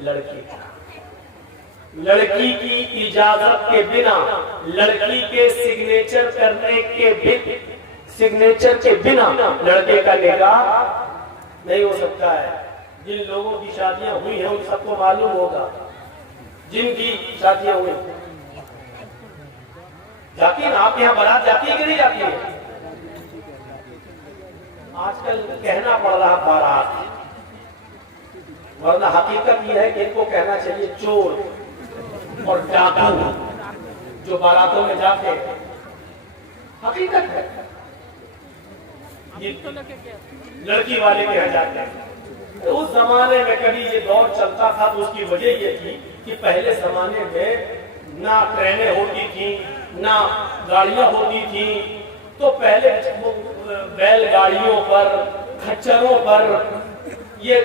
لڑکی کا۔ لڑکی کی اجازت کے بنا، لڑکی کے سگنیچر کے بنا لڑکے کا نکاح نہیں ہو سکتا ہے۔ جن لوگوں کی شادیاں ہوئی ہیں ان سب کو معلوم ہوگا، جن کی شادیاں ہوئی جاتی ہیں آپ یہاں بارات جاتی ہے کہ نہیں جاتی ہے؟ آج کل کہنا پڑ رہا بارات، ورنہ حقیقت یہ ہے کہ ان کو کہنا چاہیے چور اور ڈاکو جو باراتوں میں جاتے ہیں۔ حقیقت ہے لڑکی والے کے یہاں جاتے ہیں۔ تو اس زمانے میں کبھی یہ دور چلتا تھا تو اس کی وجہ یہ تھی کہ پہلے زمانے میں نہ ٹرینیں ہوتی تھیں نہ گاڑیاں ہوتی تھیں، تو پہلے بیل گاڑیوں پر کھچروں پر یہ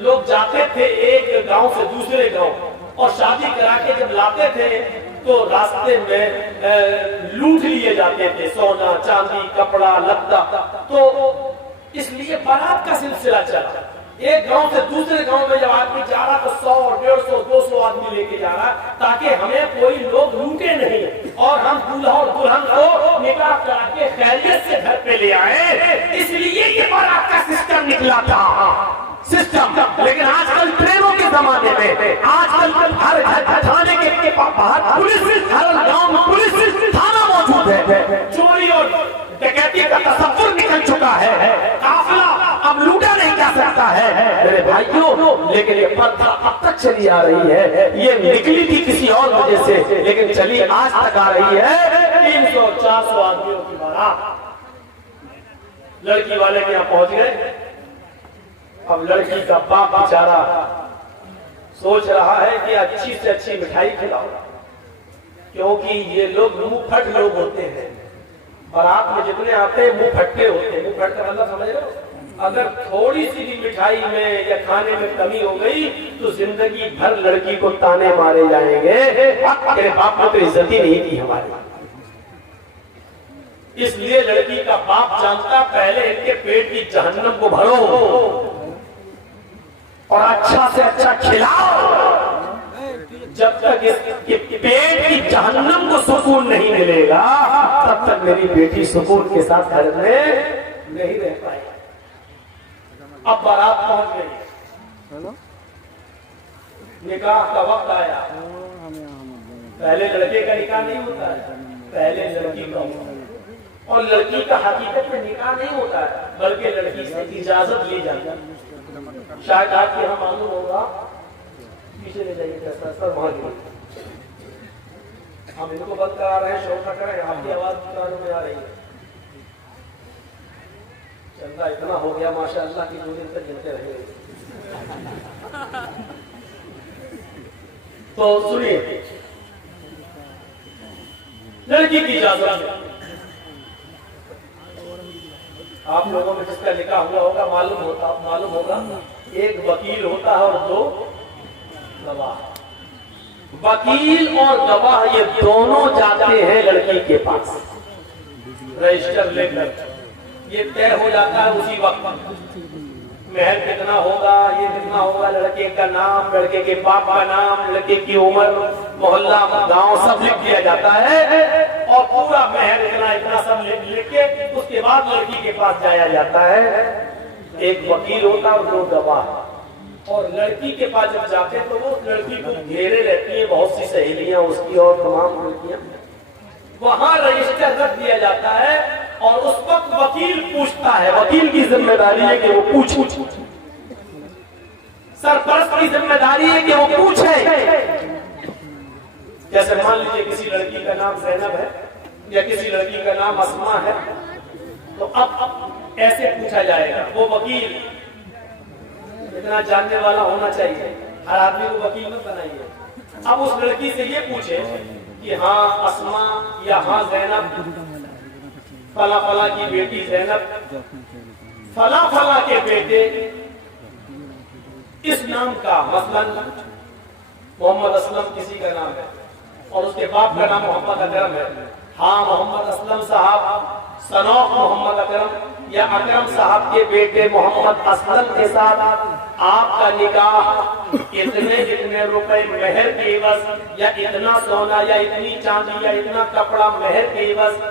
لوگ جاتے تھے ایک گاؤں سے دوسرے گاؤں، اور شادی کرا کے جب لاتے تھے تو راستے میں لوٹ لیے جاتے تھے، سونا چاندی کپڑا لتا. تو اس لیے بارات کا سلسلہ چلا. ایک گاؤں سے دوسرے گاؤں میں جب آدمی جا رہا تو 100 150 200 آدمی لے کے جا رہا تاکہ ہمیں کوئی لوگ لوٹے نہیں اور ہم دولہا اور دلہن کو نکاح کرا کے خیریت سے گھر پہ لے آئے. اس لیے یہ بارات کا سسٹم نکلا تھا سسٹم. لیکن آج کل ٹرینوں کے زمانے میں آج کل ہر تھانے کے باہر پولیس، ہر گاؤں میں پولیس تھانہ موجود ہے. چوری اور ڈکیتی کا تصور نکل چکا ہے. قافلہ اب لوٹا نہیں جا سکتا ہے میرے بھائیوں. لیکن یہ پرتھا اب تک چلی آ رہی ہے. یہ نکلی تھی کسی اور وجہ سے لیکن چلی آج تک آ رہی ہے. 300-400 آدمیوں کی بارات لڑکی والے کے یہاں پہنچ گئے. اب لڑکی کا باپ بیچارہ سوچ رہا ہے کہ اچھی سے اچھی مٹھائی کھلاؤ، کیونکہ یہ لوگ منہ پھٹ لوگ ہوتے ہیں. بارات میں جتنے آتے ہیں منہ پھٹے ہوتے ہیں. منہ پھٹ کر اللہ سمجھ رہے ہو؟ اگر تھوڑی سی بھی مٹھائی میں یا کھانے میں کمی ہو گئی تو زندگی بھر لڑکی کو تانے مارے جائیں گے، تیرے باپ نے تو عزت ہی نہیں کی ہماری. اس لیے لڑکی کا باپ جانتا پہلے ان کے پیٹ کی جہنم کو بھرو اور اچھا سے اچھا کھلاؤ. جب تک اس کے پیٹ کی جہنم کو سکون نہیں ملے گا تب تک میری بیٹی سکون کے ساتھ گھر میں نہیں رہ پائے. اب بارات پہنچ گئی، نکاح کا وقت آیا. پہلے لڑکے کا نکاح نہیں ہوتا ہے، پہلے لڑکی کا ہوتا ہے. اور لڑکی کا حقیقت میں نکاح نہیں ہوتا ہے بلکہ لڑکی سے اجازت لی جاتی ہے. شاید آپ کے یہاں معلوم ہوگا، پیچھے لے جائیے سر وہاں کی. ہم ان کو بند کرا رہے ہیں، شور نہ کریں، آپ کی آواز کانوں میں آ رہی ہے. چندہ اتنا ہو گیا ماشاء اللہ کی 2 دن تک گنتے رہے. تو سنیے، لڑکی کی اجازت. آپ لوگوں میں جس کا نکاح ہوا ہوگا معلوم ہوگا ایک وکیل ہوتا ہے اور 2 گواہ. وکیل اور گواہ یہ دونوں جاتے ہیں لڑکی کے پاس رجسٹر لے کر. یہ طے ہو جاتا ہے اسی وقت مہر کتنا ہوگا، یہ کتنا ہوگا، لڑکے کا نام، لڑکے کے باپ کا نام، لڑکے کی عمر، محلہ گاؤں سب لکھ دیا جاتا ہے اور پورا مہر اتنا سب لکھ کے اس کے بعد لڑکی کے پاس جایا جاتا ہے. ایک وکیل ہوتا اور 2 گواہ. اور لڑکی کے پاس جب جاتے ہیں تو وہ لڑکی کو گھیرے رہتی ہیں بہت سی سہیلیاں اس کی اور تمام لڑکیاں. وہاں رجسٹر رکھ دیا جاتا ہے اور اس وقت وکیل پوچھتا ہے. وکیل کی ذمہ داری ہے کہ وہ پوچھے، سرپرست کی ذمہ داری ہے کہ وہ پوچھے. جیسے مان لیجیے کسی لڑکی کا نام زینب ہے یا کسی لڑکی کا نام اسما ہے تو اب ایسے پوچھا جائے گا. وہ وکیل اتنا جاننے والا ہونا چاہیے، ہر آدمی کو وکیل مت بنائیے. اب اس لڑکی سے یہ پوچھے کہ ہاں اسما یا ہاں زینب، فلاں فلاں کی بیٹی زینب، فلاں فلاں کے بیٹے اس نام کا، مثلا محمد اسلم کسی کا نام ہے اور اس کے باپ کا نام محمد اکرم ہے. ہاں محمد اسلم صاحب سنوخ محمد اکرم یا اکرم صاحب کے بیٹے محمد اسلم کے ساتھ آپ کا نکاح اتنے روپے مہر کے عوض یا اتنا سونا یا اتنی چاندی یا اتنا کپڑا مہر کے عوض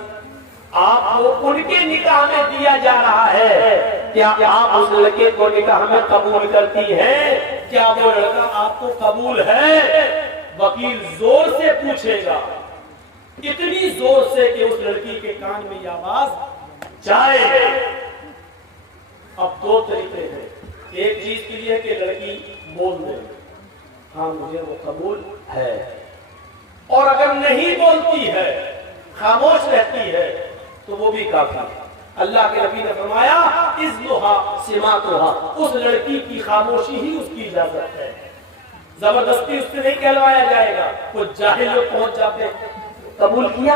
آپ کو ان کے نکاح میں دیا جا رہا ہے. کیا آپ اس لڑکے کو نکاح میں قبول کرتی ہیں؟ کیا وہ لڑکا آپ کو قبول ہے؟ وکیل زور سے پوچھے گا، اتنی زور سے کہ اس لڑکی کے کان میں یہ آواز جائے. اب 2 طریقے ہیں. ایک چیز کے لیے کہ لڑکی بول دے ہاں مجھے وہ قبول ہے، اور اگر نہیں بولتی ہے، خاموش رہتی ہے تو وہ بھی کافی ہے. اللہ کے نبی نے فرمایا اذنھا سماطھا، اس لڑکی کی خاموشی ہی اس کی اجازت ہے. زبردستی اس سے نہیں کہلوایا جائے گا. وہ جاہل لوگ پہنچ جاتے قبول کیا،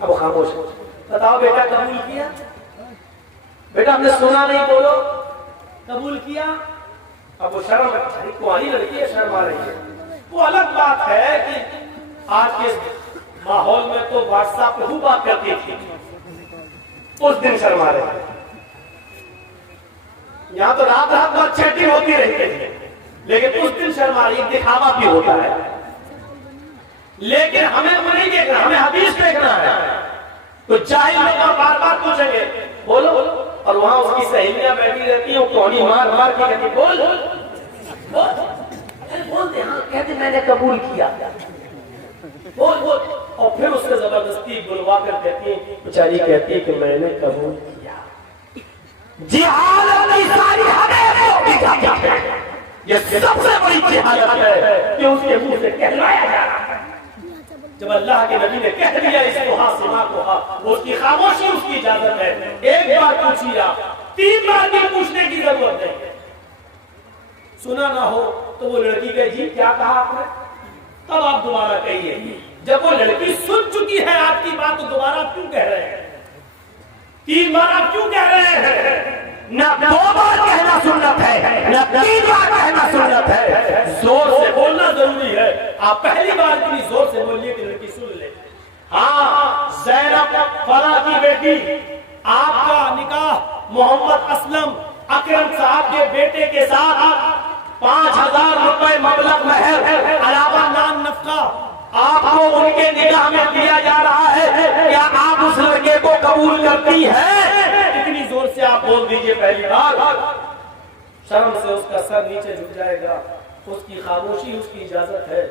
اب خاموش. بتاؤ بیٹا قبول کیا؟ بیٹا ہم نے سنا نہیں، بولو قبول کیا. اب وہ شرم کو آئی لڑکی ہے، شرم آ رہی ہے. وہ الگ بات ہے کہ آج کے ماحول میں تو واٹس ایپ پہ خوب بات کرتی تھی، اس دن شرما رہے ہیں۔ یہاں تو رات رات بات چیٹنگ ہوتی رہتی ہے، لیکن اس دن شرما رہی، دکھاوا بھی ہوتا ہے۔ لیکن ہمیں وہ نہیں دیکھنا، ہمیں حدیث دیکھنا ہے۔ تو جاہل لوگ بار بار پوچھیں گے بولو، اور وہاں اس کی سہیلیاں بیٹھی رہتی ہیں، کوڑی مار مار کے کہتی بول بولتے، ہاں کہتے میں نے قبول کیا، بول بول، اور پھر اس سے زبردستی بلوا کر کہتی ہیں، بیچاری کہتی ہے کہ میں نے قبول کیا۔ جہالت کی ساری حدیں وہ دکھا جاتے ہیں، یہ سب سے بڑی جہالت ہے کہ اس کے منہ سے کہلایا جا رہا ہے۔ جب اللہ کے نبی نے کہہ دیا اس کو ہاں سما کو ہاں، اس کی خاموشی اس کی اجازت ہے۔ ایک بار پوچھیے آپ، 3 بار بھی پوچھنے کی ضرورت نہیں۔ سنا نہ ہو تو وہ لڑکی کہے جی کیا کہا آپ نے، تب آپ دوبارہ کہیے۔ جب وہ لڑکی سن چکی ہے آپ کی بات تو دوبارہ آپ کیوں کہہ رہے ہیں؟ 3 بار آپ کیوں کہہ رہے ہیں؟ نہ 2 بار کہنا سنت ہے، نہ 3 بار کہنا سنت ہے۔ زور سے بولنا ضروری ہے۔ آپ پہلی بار اتنی زور سے بولیے کہ لڑکی سن لے۔ ہاں زینب فلاں کی بیٹی، آپ کا نکاح محمد اسلم اکرم صاحب کے بیٹے کے ساتھ 5000 روپے مبلغ مہر علاوہ نان نفقہ آپ کو ان کے نکاح میں دیا جا رہا ہے، کیا آپ اس لڑکے کو قبول کرتی ہیں؟ اتنی زور سے آپ بول دیجئے پہلی بار، شرم سے اس کا سر نیچے جھک جائے گا۔ اس کی خاموشی اس کی اجازت ہے،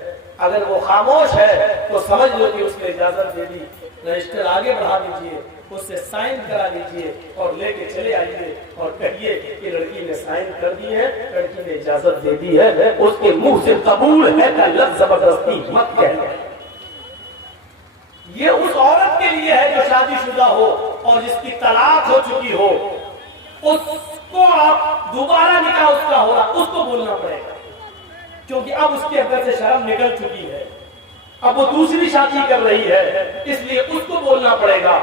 اگر وہ خاموش ہے تو سمجھ لو کہ اس نے اجازت دے دی۔ رجسٹر آگے بڑھا دیجئے، اس سے سائن کرا دیجئے اور لے کے چلے آئیے اور کہیے کہ لڑکی نے سائن کر دی ہے، لڑکی نے اجازت دے دی ہے، اس کے منہ سے قبول ہے کا لفظ زبردستی مت کہنا۔ یہ اس عورت کے لیے ہے جو شادی شدہ ہو اور جس کی طلاق ہو چکی ہو، اس کو آپ دوبارہ نکاح اس کا ہو رہا، اس کو بولنا پڑے گا، کیونکہ اب اس کے اندر سے شرم نکل چکی ہے، اب وہ دوسری شادی کر رہی ہے، اس لیے اس کو بولنا پڑے گا۔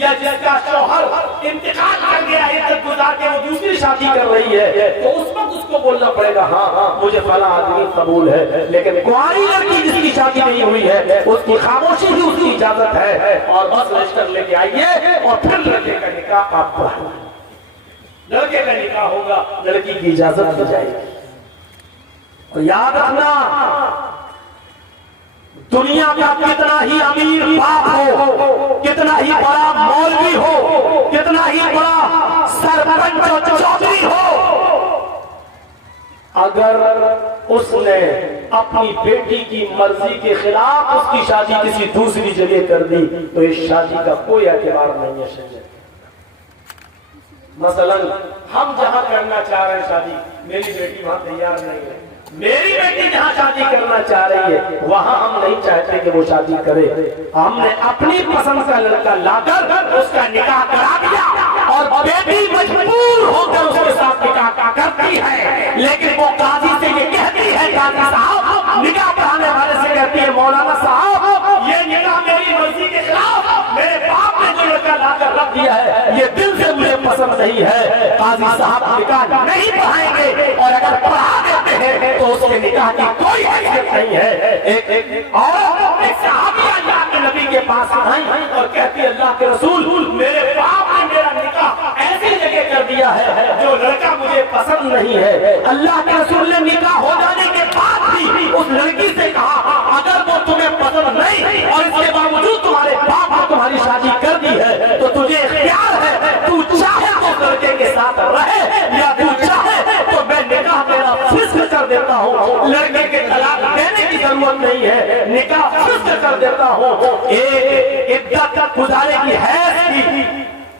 یا جس کا شوہر انتقال کر گیا عدت گزار کے وہ دوسری شادی کر رہی ہے تو اس وقت اس کو بولنا پڑے گا ہاں ہاں مجھے فلاں آدمی قبول ہے۔ لیکن کنواری لڑکی جس کی شادی نہیں ہوئی ہے اس کی خاموشی ہی اس کی اجازت ہے، اور بس رجسٹر لے کے آئیے اور پھر لڑکے کا نکاح آپ پڑھائیں، لڑکے کا نکاح ہوگا، لڑکی کی اجازت ہو جائے گی۔ اور یاد رکھنا، دنیا کا کتنا ہی امیر باپ ہو، کتنا ہی بڑا مولوی ہو، کتنا ہی بڑا سرپنچ و چودھری ہو، اگر اس نے اپنی بیٹی کی مرضی کے خلاف اس کی شادی کسی دوسری جگہ کر دی تو اس شادی کا کوئی اعتبار نہیں ہے شریعت۔ مثلا ہم جہاں کرنا چاہ رہے ہیں شادی، میری بیٹی وہاں تیار نہیں ہے، میری بیٹی جہاں شادی کرنا چاہ رہی ہے وہاں ہم نہیں چاہتے کہ وہ شادی کرے، ہم نے اپنی پسند کا لڑکا لا کر اس کا نکاح کرا دیا اور بیٹی مجبور ہو کر اس کے ساتھ نکاح کرتی ہے، لیکن وہ قاضی سے یہ کہتی ہے، قاضی صاحب نکاح پڑھانے والے سے کہتی ہے مولانا صاحب یہ نکاح میری مرضی کے خلاف میرے باپ نے جو لڑکا لا کر رکھ دیا ہے یہ دل سے مجھے پسند نہیں ہے، قاضی صاحب نکاح نہیں پڑھائیں گے، اور اگر پڑھا دیتے ہیں تو اس کے نکاح کی کوئی حیثیت نہیں ہے۔ ایک صحابی اللہ کے نبی کے پاس آئی اور کہتی اللہ کے رسول میرے باپ نے میرا نکاح ایسی جگہ کر دیا ہے جو لڑکا مجھے پسند نہیں ہے۔ اللہ کے رسول نے نکاح ہو جانے کے بعد بھی اس لڑکی سے کہا اگر وہ تمہیں پسند نہیں اور اس کے باوجود تمہارے باپ نے تمہاری شادی کر دی ہے تو تجھے اختیار ہے، تو چاہے تو لڑکے کے ساتھ رہے یا تو چاہے تو میں نکاح تیرا فسخ کر دیتا ہوں، لڑکے کے طلاق دینے کی ضرورت نہیں ہے، نکاح فسخ کر دیتا ہوں۔ ایک عدت گزارے کی حیض کی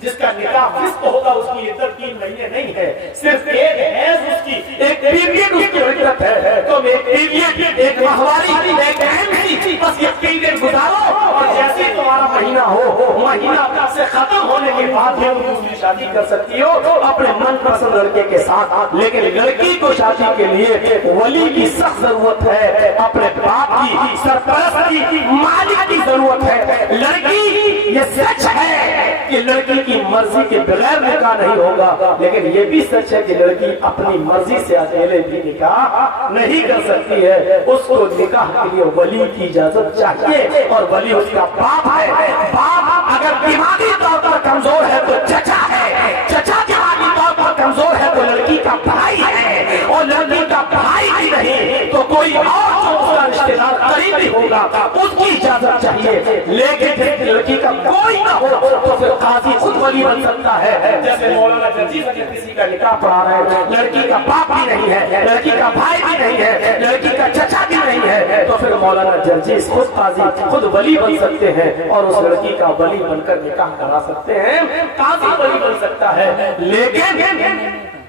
جس کا نکاح فسخ ہوگا اس کی عدت 3 مہینے نہیں ہے، صرف ایک حیض اس کی ایک پیریڈ اس کی عدت ہے، تم ایک پیریڈ ایک ماہواری ایک MC بس یہ پیریڈ گزارو اور جیسے تمہارا مہینہ ہو مہینہ سے ختم ہونے کے بعد ہی تم دوسری شادی کر سکتی ہو اپنے من پسند لڑکے کے ساتھ، لیکن لڑکی کو شادی کے لیے ولی کی سخت ضرورت ہے، اپنے باپ کی سرپرستی مالک کی ضرورت ہے۔ لڑکی یہ سچ ہے کہ لڑکی کی مرضی کے بغیر نکاح نہیں ہوگا، لیکن یہ بھی سچ ہے کہ لڑکی اپنی مرضی سے اکیلے بھی نکاح نہیں کر سکتی ہے، اس کو نکاح کے لیے ولی کی اجازت چاہیے، اور ولی اس کا باپ ہے۔ باپ اگر دماغی طور پر کمزور ہے تو چچا ہے، چچا دماغی طور پر کمزور ہے تو لڑکی کا بھائی ہے، اور لڑکی کا بھائی ہی نہیں تو کوئی اور جو اس کا رشتہ دار قریبی ہوگا اس کی اجازت چاہیے۔ لیکن لڑکی کا کوئی نہ ہو تو پھر قاضی خود ولی بن سکتا ہے، جیسے مولانا جرجیس اگر کسی کا نکاح پڑھا رہے ہیں، لڑکی کا باپ بھی نہیں ہے، لڑکی کا بھائی بھی نہیں ہے، لڑکی کا چچا بھی نہیں ہے، تو پھر مولانا جرجیس خود قاضی خود ولی بن سکتے ہیں اور اس لڑکی کا ولی بن کر نکاح کرا سکتے ہیں، قاضی ولی بن سکتا ہے۔ لیکن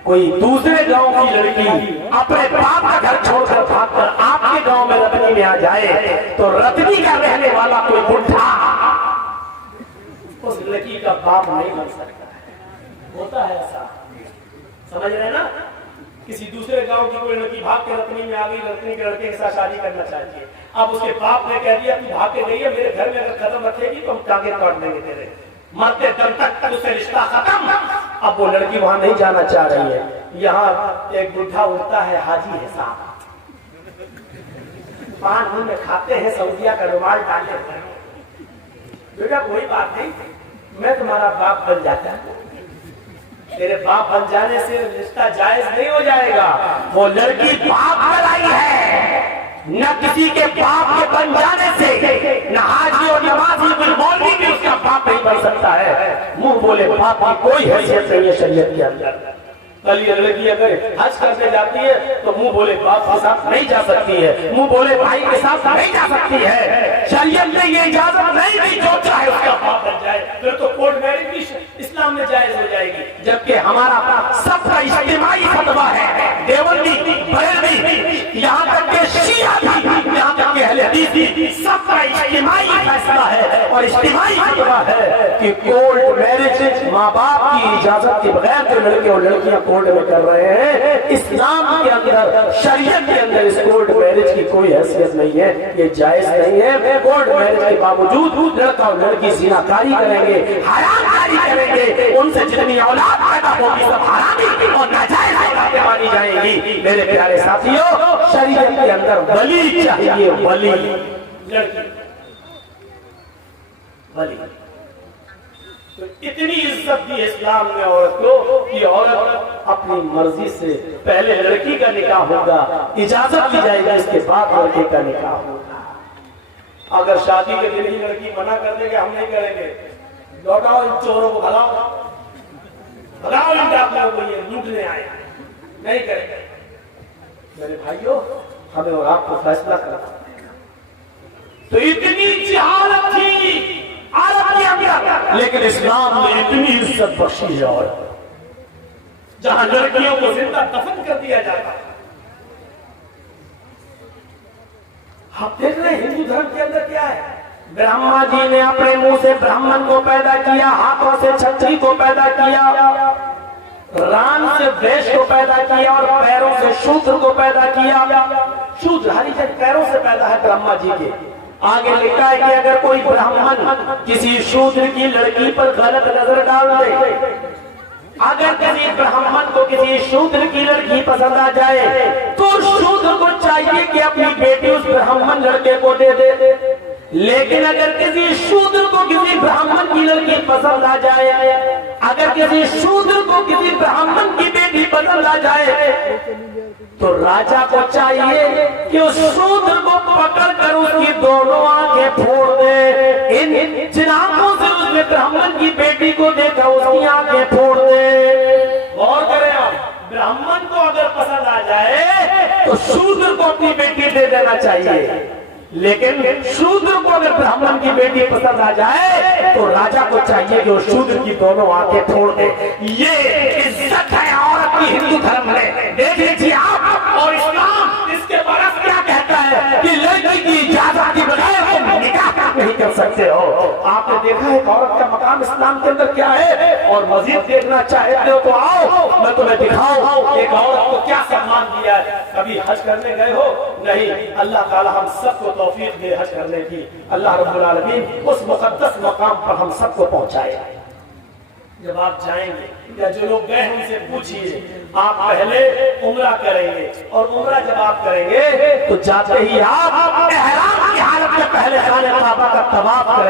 کوئی دوسرے گاؤں کی لڑکی اپنے باپ کا گھر چھوڑ کر بھاگ کر آپ کے گاؤں میں رتنی میں آ جائے تو رتنی کا رہنے والا کوئی بڈھا اس لڑکی کا باپ نہیں بن سکتا ہے۔ ہوتا ہے ایسا، سمجھ رہے ہیں نا؟ کسی دوسرے گاؤں کی کوئی لڑکی بھاگ کے رتنی میں آ گئی، رتنی کے لڑکے کے ساتھ شادی کرنا چاہتی ہے، اب اس کے باپ نے کہہ دیا کہ بھاگ کے گئی ہے، میرے گھر میں اگر قدم رکھے گی تو ہم ٹانگیں کاٹ دیں گے تیرے، مرتے دم تک اس سے رشتہ ختم۔ اب وہ لڑکی وہاں نہیں جانا چاہ رہی ہے، یہاں ایک بڈھا اٹھتا ہے، حاجی ہے صاحب، پان منہ میں کھاتے ہیں، سعودیہ کا رومال ڈالے ہیں، بیٹا کوئی بات نہیں، میں تمہارا باپ بن جاتا ہوں، تیرے باپ بن جانے سے رشتہ جائز نہیں ہو جائے گا۔ وہ لڑکی باپ بنائی ہے، نہ کسی کے باپ کے بن جانے سے، نہ حاجی اور نمازی کوئی مولوی بھی اس کا باپ نہیں بن سکتا ہے۔ منہ بولے باپ کی کوئی حیثیت نہیں ہے شریعت کے اندر۔ کل یہ لڑکی اگر حج کرنے جاتی ہے تو منہ بولے باپ کے ساتھ نہیں جا سکتی ہے، منہ بولے بھائی کے ساتھ نہیں جا سکتی ہے، شریعت نے یہ اجازت نہیں دی جو چاہے اس کا باپ بن جائے، پھر تو کورٹ میرج بھی اسلام میں جائز ہو جائے گی۔ جبکہ ہمارا سب کا اجتماعی فتویٰ ہے، دیوبندی، بریلوی، یہاں تک کہ شیعہ بھی، یہاں تک کہ اہل حدیث بھی، سب کا اجتماعی فیصلہ ہے اور اجتماعی فتویٰ ہے کہ کورٹ میرج ماں باپ کی اجازت کے بغیر جو لڑکے اور لڑکیاں کورٹ میں کر رہے ہیں، اسلام کے اندر، شریعت کے اندر اس کورٹ میرج کی کوئی حیثیت نہیں ہے، یہ جائز نہیں ہے۔ کورٹ میرج کے باوجود لڑکا اور لڑکی زنا کاری کریں گے، حرام کاری کریں گے، ان سے جتنی اولاد پیدا ہوگی سب حرامی اور ناجائز اولادیں مانی جائیں گی۔ میرے پیارے ساتھیوں، شریعت کے اندر ولی چاہیے، ولی، لڑکی ولی۔ تو اتنی عزت دی اسلام نے عورت کو کہ عورت اپنی مرضی سے پہلے لڑکی کا نکاح ہوگا، اجازت دی جائے گی، اس کے بعد لڑکے کا نکاح ہوگا۔ اگر شادی کے دن ہی لڑکی منع کر دے کہ ہم نہیں کریں گے، لوٹاؤ ان چوروں کو، بھگاؤ بھگاؤ ان ڈاکوؤں کو، یہ لوٹنے آئے، نہیں کریں گے۔ میرے بھائیوں، ہمیں اور آپ کو فیصلہ کرنا ہے۔ تو اتنی جہالت تھی عرب کے اندر، لیکن اسلام نے اتنی عزت بخشی ہے، اور جہاں لڑکیوں کو زندہ دفن کر دیا جاتا ہے۔ آپ دیکھ رہے ہیں ہندو دھرم کے اندر کیا ہے؟ برہما جی نے اپنے منہ سے برہمن کو پیدا کیا، ہاتھوں سے چھتری کو پیدا کیا، ران سے ویش کو پیدا کیا، اور پیروں سے شودر کو پیدا کیا۔ شودر ہری جگہ پیروں سے پیدا ہے برہما جی کے۔ آگے لکھا ہے کہ اگر کوئی برہمن کسی شودر کی لڑکی پر غلط نظر ڈال دے، اگر کسی برہمن کو کسی شودر کی لڑکی پسند آ جائے تو شودر کو چاہیے کہ اپنی بیٹی اس برہمن لڑکے کو دے دے، لیکن اگر کسی شودر کو کسی برہمن کی لڑکی پسند آ جائے، اگر کسی شودر کو کسی برہمن کی بیٹی پسند آ جائے تو راجا کو چاہیے کہ اس شودر کو پکڑ کر اس کی دونوں آنکھیں پھوڑ دے، ان جن آنکھوں سے اس نے برہمن کی بیٹی کو دیکھا اس کی آنکھیں پھوڑ دے۔ غور کریں آپ، برہمن کو اگر پسند آ جائے تو شودر کو اپنی بیٹی دے دینا چاہیے، لیکن شودر کو اگر برہمن کی بیٹی پسند آ جائے تو راجا کو چاہیے کہ وہ شودر کی دونوں آنکھیں پھوڑ دے۔ یہ عزت ہے عورت کی ہندو دھرم میں۔ دیکھ لیجیے آپ، اور اسلام اس کے برعکس کیا کہتا ہے کہ لڑکی کی اجازت کے بغیر تم نکاح نہیں کر سکتے ہو۔ آپ نے دیکھا ہے عورت کا مقام اسلام کے اندر کیا ہے، اور مزید دیکھنا چاہتے ہو تو آؤ میں تمہیں دکھاؤں ایک عورت کو کیا سمان دیا ہے۔ کبھی حج کرنے گئے ہو؟ نہیں، اللہ تعالی ہم سب کو توفیق دے حج کرنے کی۔ اللہ رب العالمین اس مقدس مقام پر ہم سب کو پہنچائے۔ جب آپ جائیں گے یا جو لوگ گئے ہیں ان سے پوچھیے، آپ پہلے عمرہ کریں گے، اور عمرہ جب آپ کریں گے تو جاتے ہی آپ احرام کی حالت میں پہلے خانہ کعبہ کا طواف کریں گے۔